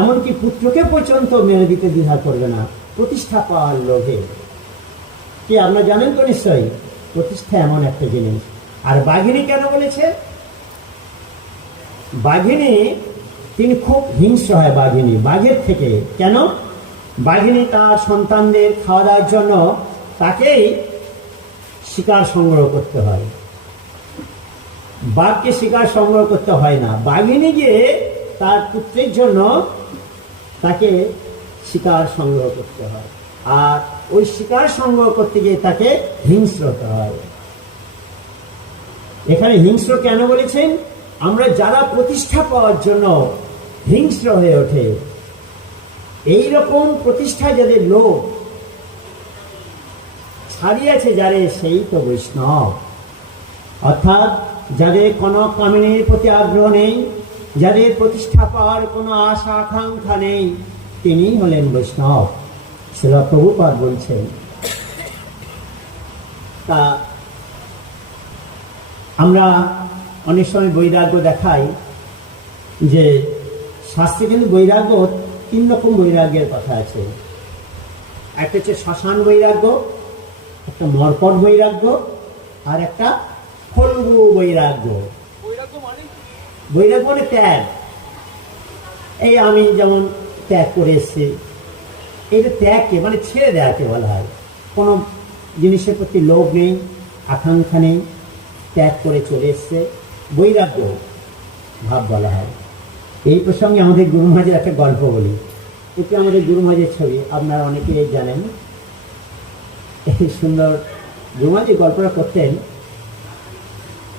এমনকি পুত্রকে পর্যন্ত মেরে দিতে দ্বিধা করবে না, প্রতিষ্ঠা পাওয়ার লোভে। কি আপনারা জানেন তো নিশ্চয়ই, প্রতিষ্ঠা এমন একটা জিনিস। আর বাঘিনী কেন বলেছে? বাঘিনী তিনি খুব হিংস্র হয়। বাঘিনী বাঘের থেকে কেন? বাঘিনী তার সন্তানদের খাওয়া দাওয়ার জন্য তাকেই শিকার সংগ্রহ করতে হয়, বাঘকে শিকার সংগ্রহ করতে হয় না। বাঘিনী গিয়ে তার পুত্রের জন্য তাকে শিকার সংগ্রহ করতে হয়, আর ওই শিকার সংগ্রহ করতে গিয়ে তাকে হিংস্র হতে হয়। এখানে হিংস্র কেন বলেছেন? আমরা যারা প্রতিষ্ঠা পাওয়ার জন্য হিংস্র হয়ে ওঠে, এই রকম প্রতিষ্ঠা যাদের লোক ছাড়িয়েছে যারে সেই তো বৈষ্ণব। অর্থাৎ যাদের কনক কামিনীর প্রতি আগ্রহ নেই, যাদের প্রতিষ্ঠা পাওয়ার কোনো আশা আকাঙ্ক্ষা নেই, তিনিই হলেন বৈষ্ণব। শ্রীল প্রভুপাদ বলছেন। তা আমরা অনেক সময় বৈরাগ্য দেখাই, যে শাস্ত্রে কিন্তু বৈরাগ্য 3 রকম বৈরাগ্যের কথা আছে। একটা হচ্ছে শ্মশান বৈরাগ্য, একটা মর্কট বৈরাগ্য, আর একটা ফল্গু বৈরাগ্য। বৈরাগ্য মানে ত্যাগ। এই আমি যেমন ত্যাগ করে এসছি, এইটা ত্যাগকে মানে ছেড়ে দেওয়াকে বলা হয়। কোনো জিনিসের প্রতি লোভ নেই, আকাঙ্ক্ষা নেই, ত্যাগ করে চলে এসছে, বৈরাগ্য ভাব বলা হয়। এই প্রসঙ্গে আমাদের গুরু মহারাজের একটা গল্প বলি। এটি আমাদের গুরু মহারাজের ছবি, আপনারা অনেকেই জানেন। এই সুন্দর গুরু মহারাজ যে গল্পটা করতেন,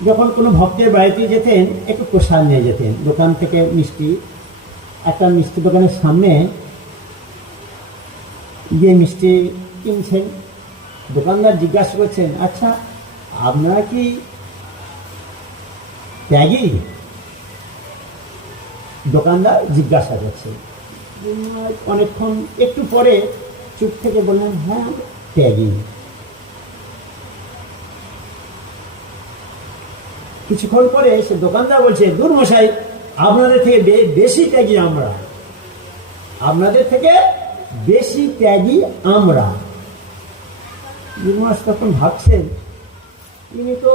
যখন কোনো ভক্তের বাড়িতে যেতেন একটু প্রসাদ নিয়ে যেতেন দোকান থেকে মিষ্টি। একটা মিষ্টি দোকানের সামনে গিয়ে মিষ্টি কিনছেন, দোকানদার জিজ্ঞাসা করছেন, আচ্ছা আপনারা কি ত্যাগী? দোকানদার জিজ্ঞাসা করছে। অনেকক্ষণ একটু পরে চুপ থেকে বললেন, হ্যাঁ ত্যাগী। কিছুক্ষণ পরে সে দোকানদার বলছে, দূর মশাই, আপনাদের থেকে বেশি ত্যাগী আমরা, আপনাদের থেকে বেশি ত্যাগী আমরা। গুরুমাস তখন ভাবছেন, তিনি তো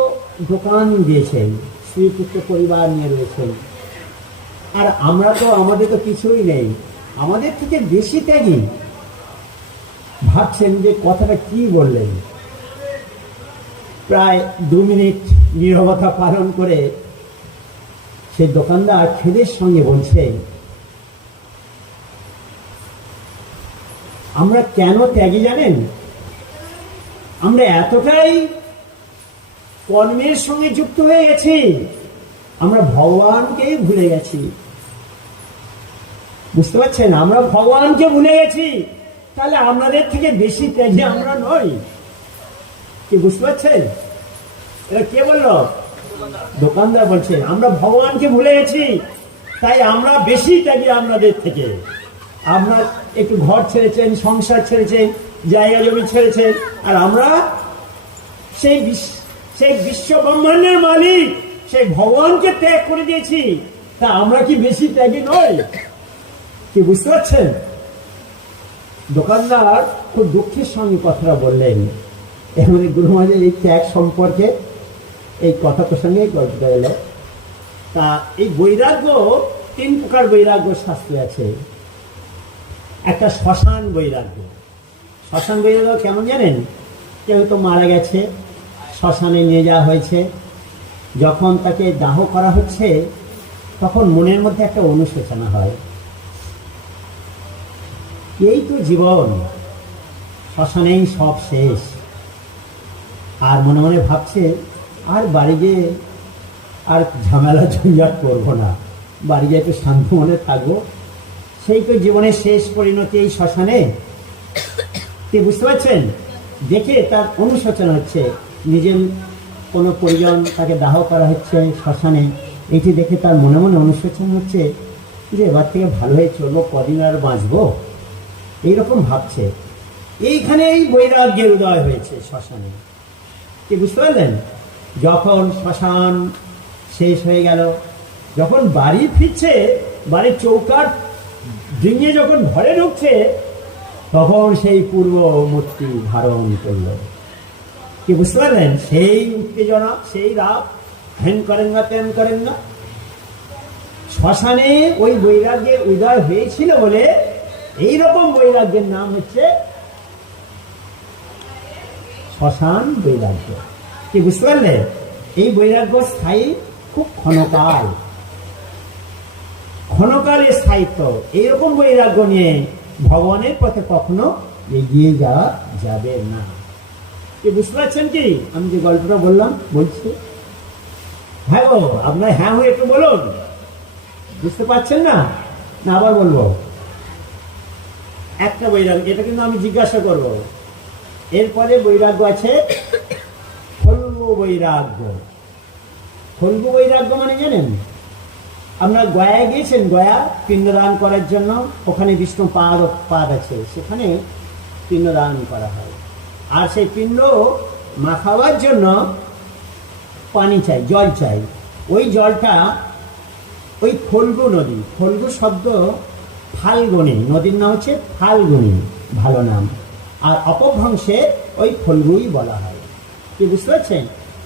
দোকান দিয়েছেন, স্ত্রী পুত্র পরিবার নিয়ে রয়েছেন, আর আমরা তো, আমাদের তো কিছুই নেই, আমাদের থেকে বেশি ত্যাগী। ভাবছেন যে কথাটা কি বললেন। প্রায় 2 মিনিট নীরবতা পালন করে সে দোকানদার খেদের সঙ্গে বলছে, আমরা কেন ত্যাগী জানেন? আমরা এতটাই কর্মের সঙ্গে যুক্ত হয়ে গেছি, আমরা ভগবানকেই ভুলে গেছি। বুঝতে পারছেন? আমরা ভগবানকে ভুলে গেছি, তাহলে আপনাদের থেকে বেশি ত্যাগী আমরা নই। কি বুঝতে পারছেন? এটা কে বলল? দোকানদার বলছে, আমরা ভগবানকে ভুলে গেছি, তাই আমরা বেশি ত্যাগী আপনাদের থেকে। আপনার একটু ঘর ছেড়েছেন, সংসার ছেড়েছেন, জায়গা জমি ছেড়েছেন, আর আমরা সেই বিশ্ব ব্রহ্মাণ্ডের মালিক, সেই ভগবানকে ত্যাগ করে দিয়েছি, তা আমরা কি বেশি ত্যাগী নই? কি বুঝতে পারছেন? দোকানদার খুব দুঃখের সঙ্গে কথাটা বললেন। এখানে গুরু মহারাজের এই ত্যাগ সম্পর্কে এই কথা প্রসঙ্গে গল্পটা এলো। তা এই বৈরাগ্য 3 প্রকার বৈরাগ্য শাস্ত্রে আছে। একটা শ্মশান বৈরাগ্য। শ্মশান বৈরাগ্য কেমন জানেন? কেউ তো মারা গেছে, শ্মশানে নিয়ে যাওয়া হয়েছে, যখন তাকে দাহ করা হচ্ছে তখন মনের মধ্যে একটা অনুশোচনা হয়, এই তো জীবন, শ্মশানেই সব শেষ। আর মনে মনে ভাবছে, আর বাড়ি গিয়ে আর ঝামেলা ঝঞ্ঝাট করবো না, বাড়ি গিয়ে একটু শান্ত মনে থাকবো, সেই তো জীবনের শেষ পরিণতি এই শ্মশানে। কি বুঝতে পারছেন? দেখে তার অনুশোচনা হচ্ছে, নিজের কোনো পরিজন তাকে দাহ করা হচ্ছে শ্মশানে, এটি দেখে তার মনে মনে অনুশোচনা হচ্ছে যে এবার থেকে ভালো হয়ে চলবো, কদিন আর বাঁচবো, এইরকম ভাবছে। এইখানে এই বৈরাগ্যের উদয় হয়েছে শ্মশানে। কি বুঝতে পারলেন? যখন শ্মশান শেষ হয়ে গেল, যখন বাড়ি ফিরছে, বাড়ির চৌকাঠ ডিঙিয়ে যখন ঘরে ঢুকছে, তখন সেই পূর্ব মূর্তি ধারণ করল। কি বুঝতে পারলেন? সেই উত্তেজনা, সেই রাগ, হেন করেন না তেন করেন না। শ্মশানে ওই বৈরাগ্যের উদয় হয়েছিল বলে এইরকম বৈরাগ্যের নাম হচ্ছে শ্মশান বৈরাগ্য। কি বুঝতে পারলে? এই বৈরাগ্য স্থায়ী খুব ক্ষণকাল, ক্ষণকালের স্থায়িত্ব। এইরকম বৈরাগ্য নিয়ে ভগবানের পথে কখনো এগিয়ে যাওয়া যাবে না। কি বুঝতে পারছেন? কি আমি যে গল্পটা বললাম, বলছি হ্যাঁ গো, আপনার হ্যাঁ হয়ে একটু বলুন। বুঝতে পারছেন না? না আবার বলবো? একটা বৈরাগ্য, এটা কিন্তু আমি জিজ্ঞাসা করব। এরপরে বৈরাগ্য আছে ফল্গু বৈরাগ্য। ফল্গু বৈরাগ্য মানে জানেন? আপনার গয়ায় গিয়েছেন? গয়া পিণ্ডদান করার জন্য ওখানে বিষ্ণু পাদ আছে, সেখানে পিণ্ডদান করা হয়। আর সেই পিণ্ড মাখাবার জন্য পানি চাই, জল চাই। ওই জলটা ওই ফল্গু নদী, ফল্গু শব্দ ফাল্গুনি, নদীর নাম হচ্ছে ফাল্গুনি, ভালো নাম। আর অপভ্রংশে ওই ফল্গুই বলা হয়। কি বুঝতে পারছেন?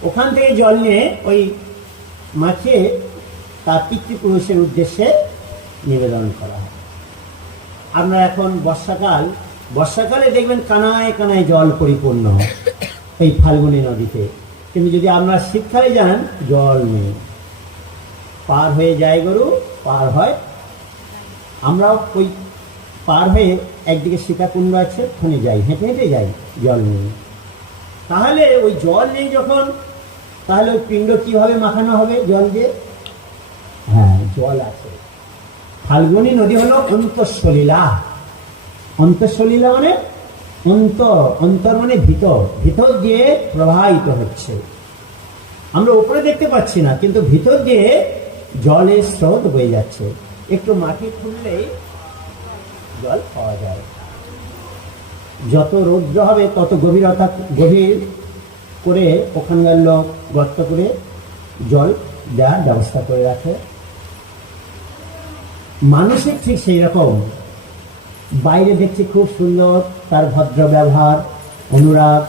ওখান থেকে জল নিয়ে ওই মাখিয়ে তার পিতৃপুরুষের উদ্দেশ্যে নিবেদন করা হয়। আপনারা এখন বর্ষাকালে দেখবেন কানায় কানায় জল পরিপূর্ণ এই ফাল্গুনী নদীতে, কিন্তু যদি আপনারা শীতকালে যান জল নেই, পার হয়ে যায় গরু, পার হয়। আমরাও ওই পার হয়ে একদিকে সীতাকুণ্ড আছে, ওখানে যাই, হেঁটে হেঁটে যাই, জল নেই। তাহলে ওই জল নেই যখন, তাহলে ওই পিণ্ড কিভাবে মাখানো হবে জল দিয়ে? হ্যাঁ, জল আছে। ফাল্গুনী নদী হলো অন্তঃসলীলা। অন্তঃসলীলা মানে অন্তর মানে ভিতর, ভিতর দিয়ে প্রবাহিত হচ্ছে। আমরা উপরে দেখতে পাচ্ছি না, কিন্তু ভিতর দিয়ে জলের স্রোত বয়ে যাচ্ছে। একটু মাটি খুললেই জল পাওয়া যায়। যত রৌদ্র হবে তত গভীর করে ওখানকার লোক গর্ত করে জল দেওয়ার ব্যবস্থা করে রাখে। মানুষের ঠিক সেই রকম, বাইরে দেখছি খুব সুন্দর, তার ভদ্র ব্যবহার, অনুরাগ,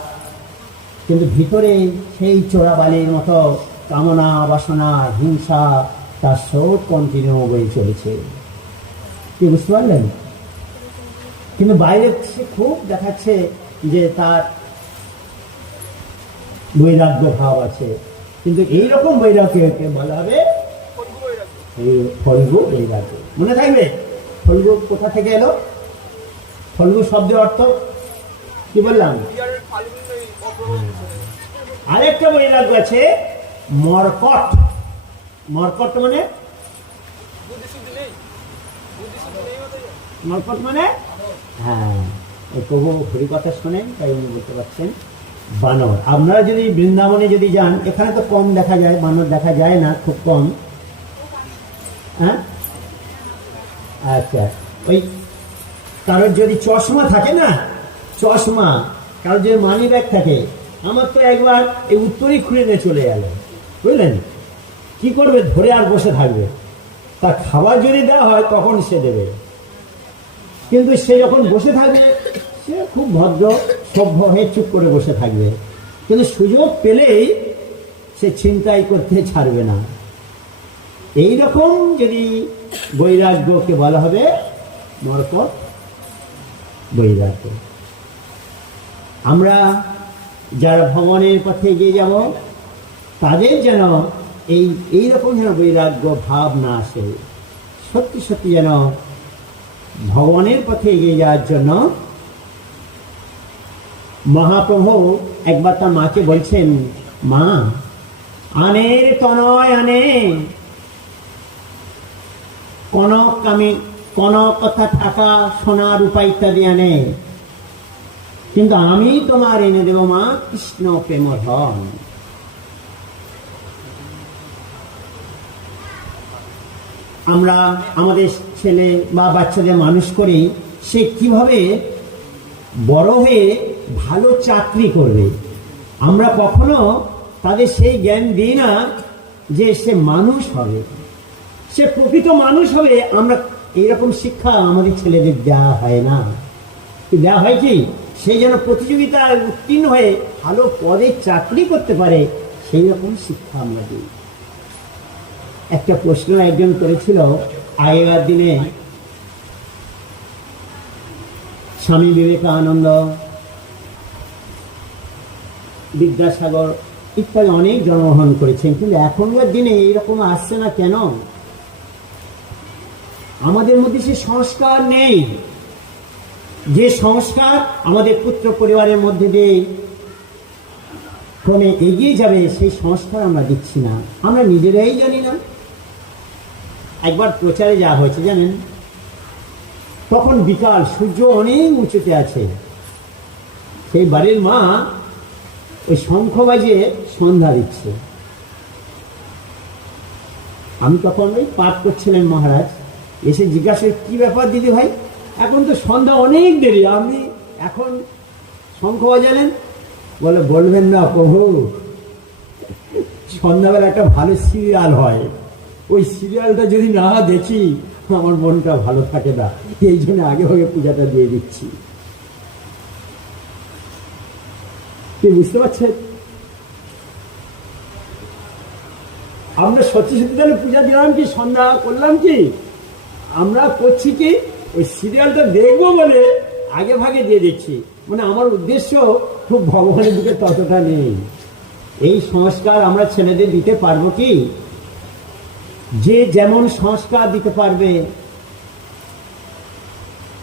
কিন্তু ভিতরে সেই চোরাবালির মতো কামনা, বাসনা, হিংসা, তার স্রোত কন্টিনিউ বয়ে চলেছে। কি বুঝতে পারলেন? কিন্তু বাইরে সে খুব দেখাচ্ছে যে তার বৈরাগ্য ভাব আছে, কিন্তু এইরকম বৈরাগ্যকে বলা হবে ফল্গু বৈরাগ্য। মনে থাকবে ফল্গু কোথা থেকে এলো? ফল্গু শব্দের অর্থ কি বললাম? আরেকটা বৈরাগ্য আছে মর্কট। মর্কট মানে মর্কট মানে হ্যাঁ, প্রভু হরি কথা শোনেন তাই উনি বলতে পারছেন বানর। আপনারা যদি বৃন্দাবনে যদি যান, এখানে তো কম দেখা যায়, বানর দেখা যায় না, খুব কম। হ্যাঁ, আচ্ছা, ওই কারোর যদি চশমা থাকে না, চশমা, কারোর যদি মানি ব্যাগ থাকে, আমার তো একবার এই উত্তরই খুলে নিয়ে চলে গেল, বুঝলেন? কি করবে? ধরে আর বসে থাকবে। তার খাবার যদি দেওয়া হয় তখন সে দেবে, কিন্তু সে যখন বসে থাকবে সে খুব ভদ্র সভ্য হয়ে চুপ করে বসে থাকবে, কিন্তু সুযোগ পেলেই সে ছিনতাই করতে ছাড়বে না। এইরকম যদি বৈরাগ্যকে বলা হবে মর্কট বৈরাগ্য। আমরা যারা ভগবানের পথে এগিয়ে যাব, তাদের যেন এইরকম যেন বৈরাগ্য ভাব না আসে। সত্যি সত্যি যেন ভগবানের পথে এগিয়ে যাওয়ার জন্য মহাপ্রভু একবার তার মাকে বলছেন, মা, আনের তনয় আনে কনক কথা, টাকা, সোনা, রূপা ইত্যাদি আনে, কিন্তু আমি তোমার এনে দেব মা কৃষ্ণ প্রেম ধন। আমরা আমাদের ছেলে বা বাচ্চাদের মানুষ করি, সে কিভাবে বড় হয়ে ভালো চাকরি করবে, আমরা কখনো তাদের সেই জ্ঞান দিই না যে সে মানুষ হবে, সে প্রকৃত মানুষ হবে। আমরা এইরকম শিক্ষা আমাদের ছেলেদের দেওয়া হয় না। দেওয়া হয় কি, সেই যেন প্রতিযোগিতায় উত্তীর্ণ হয়ে ভালো পদে চাকরি করতে পারে, সেই রকম শিক্ষা আমরা দিই। একটা প্রশ্ন একজন করেছিল, আগেকার দিনে স্বামী বিবেকানন্দ, বিদ্যাসাগর ইত্যাদি অনেক জন্মগ্রহণ করেছেন, কিন্তু এখনকার দিনে এইরকম আসছে না কেন? আমাদের মধ্যে সে সংস্কার নেই। যে সংস্কার আমাদের পুত্র পরিবারের মধ্যে দিয়ে ক্রমে এগিয়ে যাবে, সেই সংস্কার আমরা দিচ্ছি না, আমরা নিজেরাই জানি না। একবার প্রচারে যাওয়া হয়েছে জানেন, তখন বিকাল, সূর্য অনেক উঁচুতে আছে, সেই বাড়ির মা ওই শঙ্খ বাজিয়ে সন্ধ্যা দিচ্ছে। আমি তখন ওই পাঠ করছিলেন মহারাজ, এসে জিজ্ঞাসা কি ব্যাপার দিদি ভাই, এখন তো সন্ধ্যা অনেক দেরি, আপনি এখন শঙ্খ বাজালেন? বলে বলবেন না প্রভু, সন্ধ্যাবেলা একটা ভালো সিরিয়াল হয়, ওই সিরিয়ালটা যদি না দেখি আমার মনটা ভালো থাকে না, এই জন্য আগে ভাগে পূজাটা দিয়ে দিচ্ছি। কি বুঝতে পারছেন? আমরা সত্যি সত্যি তাহলে পূজা দিলাম কি, সন্ধ্যা করলাম কি, আমরা করছি কি ওই সিরিয়ালটা দেখবো বলে আগে ভাগে দিয়ে দিচ্ছি। মানে আমার উদ্দেশ্য খুব ভগবানের দিকে ততটা নেই। এই সংস্কার আমরা ছেলেদের দিতে পারবো কি? যে যেমন সংস্কার দিতে পারবে,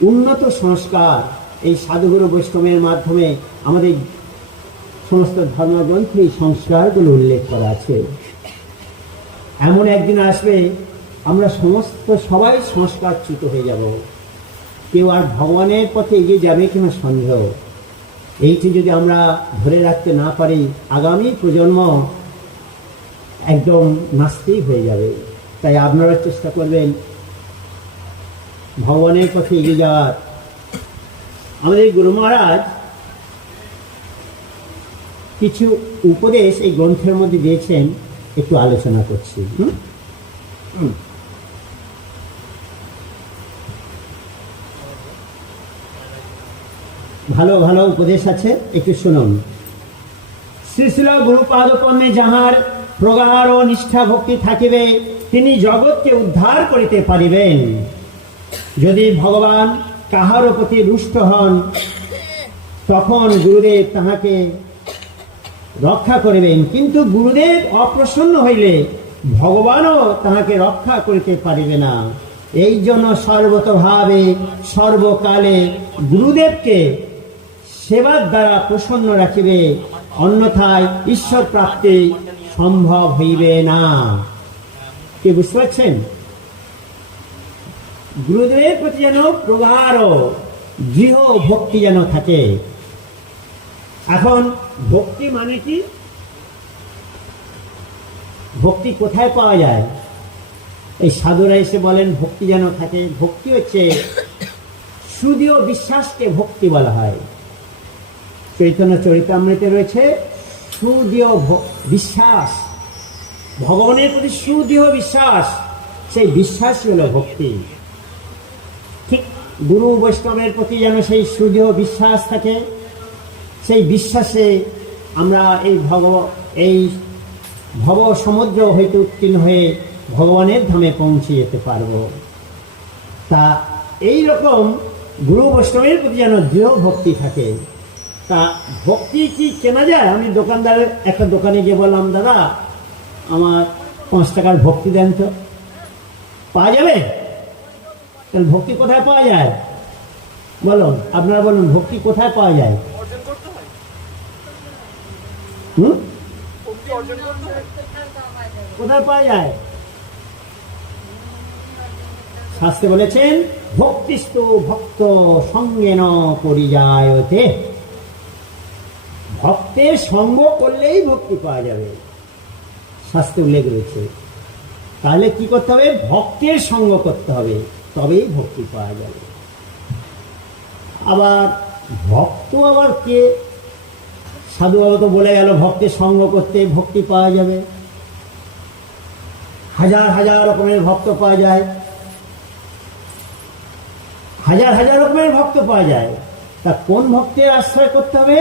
উন্নত সংস্কার এই সাধুগুরু বৈষ্ণবের মাধ্যমে আমাদের সমস্ত ধর্মগ্রন্থে এই সংস্কারগুলো উল্লেখ করা আছে। এমন একদিন আসবে আমরা সবাই সংস্কারচ্যুত হয়ে যাব, কেউ আর ভগবানের পথে এগিয়ে যাবে কিনা সন্দেহ। এইটি যদি আমরা ধরে রাখতে না পারি, আগামী প্রজন্ম একদম নাস্তিক হয়ে যাবে। তাই আপনারা চেষ্টা করবেন ভগবানের পথে এগিয়ে যাওয়ার। আমাদের গুরু মহারাজ কিছু উপদেশ এই গ্রন্থের মধ্যে দিয়েছেন, একটু আলোচনা করছি। ভালো ভালো উপদেশ আছে, একটু শুনুন। শ্রী শ্রী গুরুপাদপদ্মে যাহার প্রগাঢ় ও নিষ্ঠা ভক্তি থাকিবে, তিনি জগৎকে উদ্ধার করিতে পারিবেন। যদি ভগবান কাহার প্রতি রুষ্ট হন, তখন গুরুদেব তাহাকে রক্ষা করিবেন, কিন্তু গুরুদেব অপ্রসন্ন হইলে ভগবানও তাহাকে রক্ষা করিতে পারিবে না। এই জন্য সর্বতভাবে সর্বকালে গুরুদেবকে সেবার দ্বারা প্রসন্ন রাখিবে, অন্যথায় ঈশ্বর প্রাপ্তি সম্ভব হইবে না। কি বুঝতে পারছেন? গুরুদেবের প্রতি যেন প্রগাঢ় দৃঢ় ভক্তি যেন থাকে। এখন ভক্তি মানে কি? ভক্তি কোথায় পাওয়া যায়? এই সাধুরা এসে বলেন ভক্তি যেন থাকে। ভক্তি হচ্ছে সুদৃঢ় বিশ্বাসকে ভক্তি বলা হয়। চৈতন্য চরিতামৃতে রয়েছে সুদৃঢ় বিশ্বাস, ভগবানের প্রতি সুদৃঢ় বিশ্বাস, সেই বিশ্বাসই হলো ভক্তি। ঠিক গুরু বৈষ্ণবের প্রতি যেন সেই সুদৃঢ় বিশ্বাস থাকে, সেই বিশ্বাসে আমরা এই ভব সমুদ্র হইতে উত্তীর্ণ হয়ে ভগবানের ধামে পৌঁছে যেতে পারব। তা এই রকম গুরু বৈষ্ণবের প্রতি যেন দৃঢ় ভক্তি থাকে। তা ভক্তি কি কেনা যায়? আমি দোকানদারের একটা দোকানে গিয়ে বললাম, দাদা আমার 5 টাকার ভক্তি দেন তো, পাওয়া যাবে? তাহলে ভক্তি কোথায় পাওয়া যায় বলুন, আপনারা বলুন, ভক্তি কোথায় পাওয়া যায়? কোথায় পাওয়া যায়? শাস্ত্রে বলেছেন ভক্তিস্তু ভক্ত সঙ্গেন পরিযায়তে, ভক্তের সঙ্গ করলেই ভক্তি পাওয়া যাবে, শাস্ত্রে উল্লেখ রয়েছে। তাহলে কি করতে হবে? ভক্তের সঙ্গ করতে হবে, তবেই ভক্তি পাওয়া যাবে। আবার ভক্ত আবার কে? সাধু বাবা তো বলে গেল ভক্তের সঙ্গ করতে ভক্তি পাওয়া যাবে। হাজার হাজার রকমের ভক্ত পাওয়া যায়, হাজার হাজার রকমের ভক্ত পাওয়া যায়। তা কোন ভক্তের আশ্রয় করতে হবে?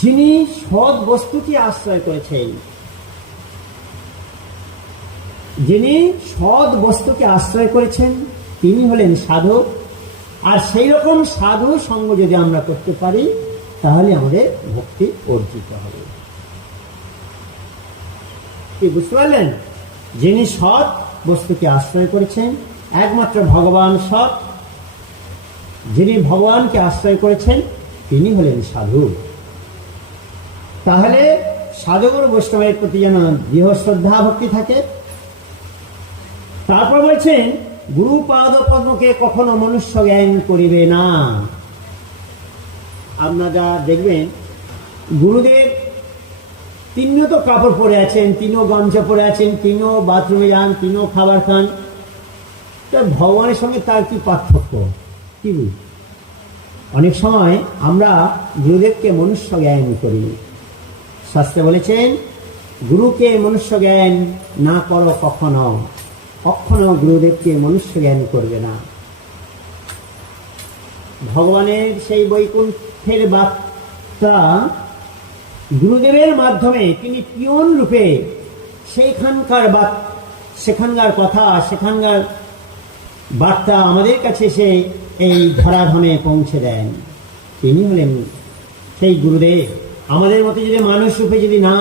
যিনি সৎ বস্তুকে আশ্রয় করেছেন, যিনি সৎ বস্তুকে আশ্রয় করেছেন তিনি হলেন সাধু। আর সেই রকম সাধু সঙ্গ যদি আমরা করতে পারি, তাহলে আমাদের ভক্তি অর্জিত হবে। কি বুঝতে পারলেন? যিনি সৎ বস্তুকে আশ্রয় করেছেন, একমাত্র ভগবান সৎ, যিনি ভগবানকে আশ্রয় করেছেন তিনি হলেন সাধু। তাহলে সাধুগুরু বৈষ্ণবের প্রতি যেন দৃঢ় শ্রদ্ধা ভক্তি থাকে। তারপর বলছেন গুরু পাদ পদ্মকে কখনো মনুষ্য জ্ঞান করিবে না। আপনারা দেখবেন গুরুদেব তিনিও তো কাপড় পরে আছেন, তিনিও গামছা পরে আছেন, তিনিও বাথরুমে যান, তিনিও খাবার খান। তা ভগবানের সঙ্গে তার কি পার্থক্য? কি অনেক সময় আমরা গুরুদেবকে মনুষ্য জ্ঞান করি। শাস্ত্রে বলেছেন, গুরুকে মনুষ্য জ্ঞান না করো কখনো, কখনো গুরুদেবকে মনুষ্য জ্ঞান করবে না। ভগবানের সেই বৈকুণ্ঠের বার্তা গুরুদেবের মাধ্যমে তিনি পিয়ন রূপে সেখানকার কথা, সেখানকার বার্তা আমাদের কাছে সে এই ধরাধামে পৌঁছে দেন। তিনি হলেন সেই গুরুদেব। আমাদের মতো যদি মানুষ রূপে যদি না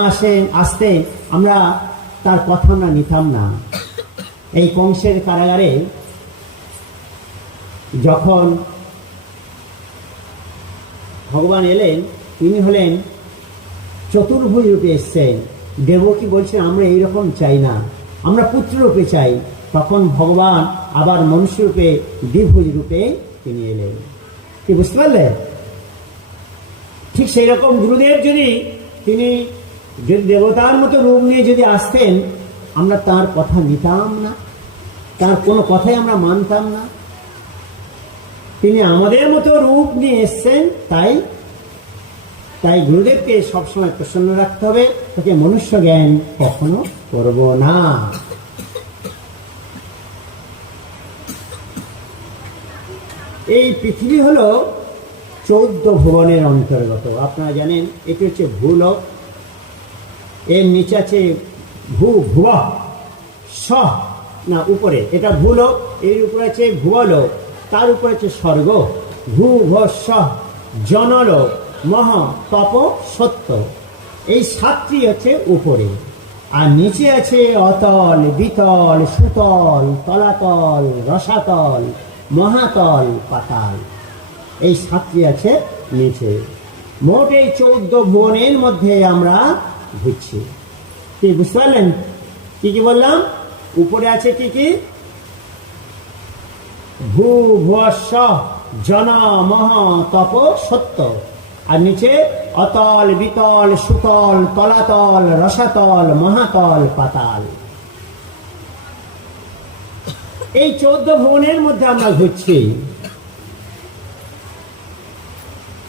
আসতে আমরা তার কথা আমরা নিতাম না। এই কংসের কারাগারে যখন ভগবান এলেন, তিনি হলেন চতুর্ভুজ রূপে এসছেন। দেবকী বলছেন, আমরা এইরকম চাই না, আমরা পুত্র রূপে চাই। তখন ভগবান আবার মনুষ্য রূপে দ্বিভুজ রূপে তিনি এলেন। কি বুঝতে পারলে? ঠিক সেই রকম গুরুদেব তিনি যদি দেবতার মতো রূপ নিয়ে যদি আসতেন, আমরা তার কথা নিতাম না, তার কোনো কথাই আমরা মানতাম না। তিনি আমাদের মতো রূপ নিয়ে এসছেন, তাই গুরুদেবকে সবসময় প্রসন্ন রাখতে হবে। তাকে মনুষ্য জ্ঞান কখনো করব না। এই পৃথিবী হলো 14 ভুবনের অন্তর্গত। আপনারা জানেন এটি হচ্ছে ভূলোক, এর নিচে আছে ভুব না উপরে, এটা ভূলোক, এর উপরে আছে ভুবলোক, তার উপরে আছে স্বর্গ। ভূভ জনলোক, মহ তপ সত্য, এই 7টি হচ্ছে উপরে। আর নিচে আছে অতল, বিতল, সুতল, তলাতল, রসাতল, মহাতল, পাতাল, এই 7টি আছে নিচে। মোট এই 14 ভুবনের মধ্যে আমরা ঘুরছি। কি বুঝতে পারলেন? কি কি বললাম? উপরে আছে কি কি? ভূ ভুবস্ব জন মহ তপ সত্য। আর নিচে অতল, বিতল, সুতল, তলাতল, রসাতল, মহাতল, পাতাল। এই 14 ভুবনের মধ্যে আমরা ঘুরছি।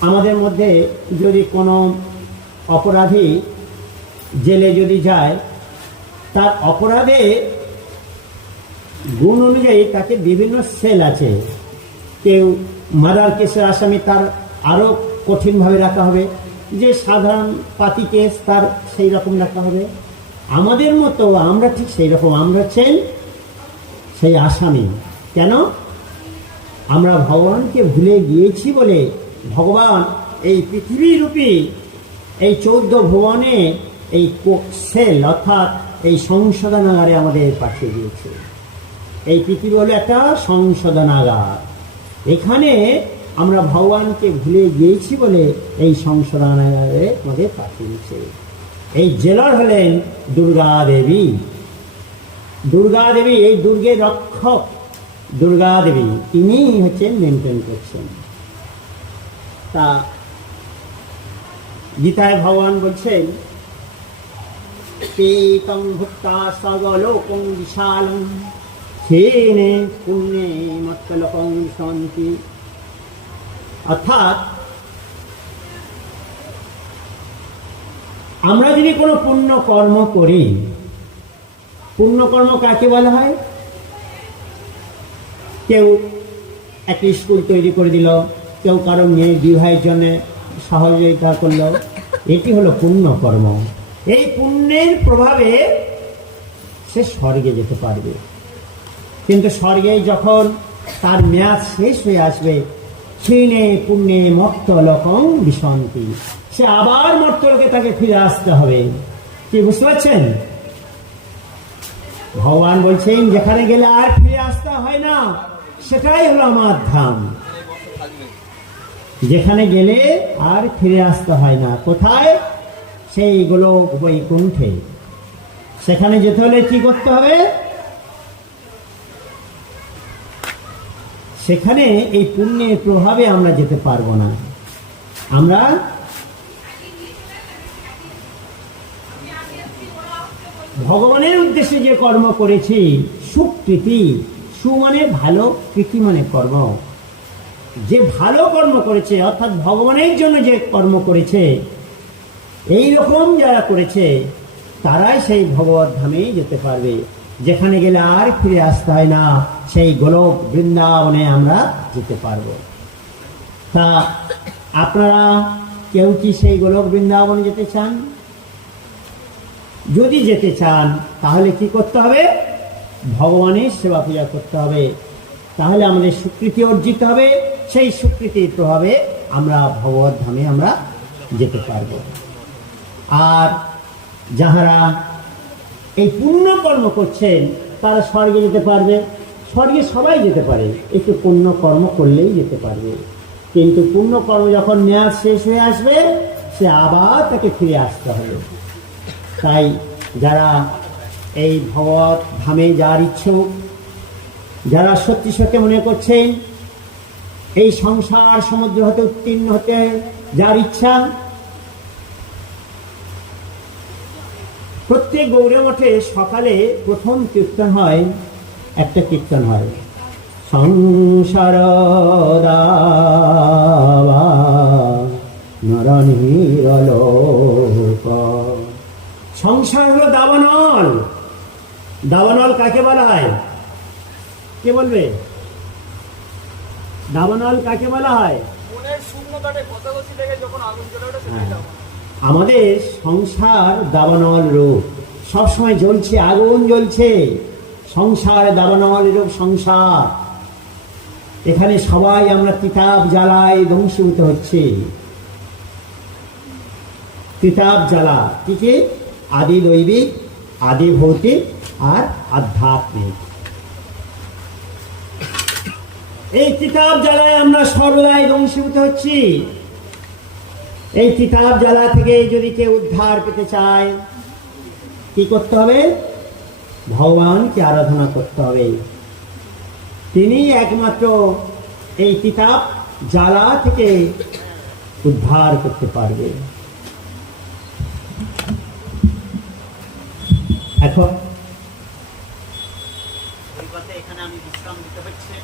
আমাদের মধ্যে যদি কোনো অপরাধী জেলে যদি যায়, তার অপরাধে গুণ অনুযায়ী তাকে বিভিন্ন সেল আছে। কেউ মার্ডার কেসের আসামি, তার আরো কঠিনভাবে রাখা হবে। যে সাধারণ পাতি কেস, তার সেই রকম রাখা হবে। আমাদের মতো আমরা ঠিক সেই রকম, আমরা হচ্ছেন সেই আসামি। কেন? আমরা ভগবানকে ভুলে গিয়েছি বলে ভগবান এই পৃথিবীরূপী এই 14 ভুবনে এই সেল অর্থাৎ এই সংশোধনাগারে আমাদের পাঠিয়ে দিয়েছে। এই পৃথিবী হলো একটা সংশোধনাগার। এখানে আমরা ভগবানকে ভুলে গিয়েছি বলে এই সংশোধনাগারে আমাদের পাঠিয়ে দিয়েছে। এই জেলার হলেন দুর্গা দেবী। দুর্গা দেবী, এই দুর্গের রক্ষক দুর্গা দেবী, তিনি হচ্ছেন মেনটেন করছেন। তা গীতায় ভগবান বলছেন, পেতং ভুক্তা সর্বলোকং বিশালং ক্ষীণে পুণ্যে মত্তলোকং বিশন্তি। অর্থাৎ আমরা যদি কোনো পুণ্য কর্ম করি, পুণ্যকর্ম কাকে বলা হয়? কেউ একটি স্কুল তৈরি করে দিল, কেউ কারো মেয়ে বিবাহের জন্য সহযোগিতা করল, এটি হলো পুণ্যকর্ম। এই পুণ্যের প্রভাবে সে স্বর্গে যেতে পারবে। কিন্তু স্বর্গে যখন তার মেয়াদ শেষ হয়ে আসবে, ক্ষীণে পুণ্যে মর্ত্যলোকং বিশন্তি, সে আবার মর্ত্যলোকে তাকে ফিরে আসতে হবে। কি বুঝতে পারছেন? ভগবান বলছেন, যেখানে গেলে আর ফিরে আসতে হয় না, সেটাই হলো আমার ধাম। যেখানে গেলে আর ফিরে আসতে হয় না। কোথায়? সেইগুলো বৈকুণ্ঠে। সেখানে যেতে হলে কি করতে হবে? সেখানে এই পুণ্যের প্রভাবে আমরা যেতে পারবো না। আমরা ভগবানের উদ্দেশ্যে যে কর্ম করেছি, সুকৃতি, সু মানে ভালো, কৃতি মানে কর্ম, যে ভালো কর্ম করেছে অর্থাৎ ভগবানের জন্য যে কর্ম করেছে, এই রকম যারা করেছে তারাই সেই ভগবত ধামে যেতে পারবে, যেখানে গেলে আর ফিরে আসতে হয় না, সেই গোলক বৃন্দাবনে আমরা যেতে পারবো। তা আপনারা কেউ কি সেই গোলক বৃন্দাবনে যেতে চান? যদি যেতে চান তাহলে কি করতে হবে? ভগবানের সেবা পূজা করতে হবে, তাহলে আমাদের স্বীকৃতি অর্জিত হবে, সেই স্বীকৃতির প্রভাবে আমরা ভগবত ধামে আমরা যেতে পারব। আর যাহারা এই পুণ্য কর্ম করছেন তারা স্বর্গে যেতে পারবে, স্বর্গে সবাই যেতে পারে, একটু পুণ্য কর্ম করলেই যেতে পারবে, কিন্তু পুণ্য কর্ম যখন মেয়াদ শেষ হয়ে আসবে সে আবার তাকে ফিরে আসতে হবে। তাই যারা এই ভগবত ধামে যার ইচ্ছুক, যারা সত্যি সত্যি মনে করছেন এই সংসার সমুদ্র হতে উত্তীর্ণ হতে যার ইচ্ছা, প্রত্যেক গৌড়ে মঠে সকালে প্রথম কীর্তন হয়, একটা কীর্তন হয়, সংসার দাবা নরনিরলোক। সংসার হলো দাবানল। দাবানল কাকে বলা হয়? কে বলবে? দাবানল কাকে বলা হয়? আমাদের সংসার দাবানল রূপ, সবসময় জ্বলছে, আগুন জ্বলছে, সংসার দাবানল রূপ সংসার। এখানে সবাই আমরা কিতাব জ্বালায় ধ্বংসীভূত হচ্ছে। কিতাব জ্বালা কি কি? আদি দৈবিক, আদি ভৌতিক আর আধ্যাত্মিক। এই কিতাব জ্বালায় আমরা সর্বদাই ধ্বংসীভূত হচ্ছি। এই কিতাব জ্বালা থেকে যদি কেউ উদ্ধার পেতে চায় কি করতে হবে? ভগবানকে আরাধনা করতে হবে, তিনি একমাত্র এই কিতাব জ্বালা থেকে উদ্ধার করতে পারবে। এখন এখানে আমি বিশ্রাম দিতে হচ্ছে।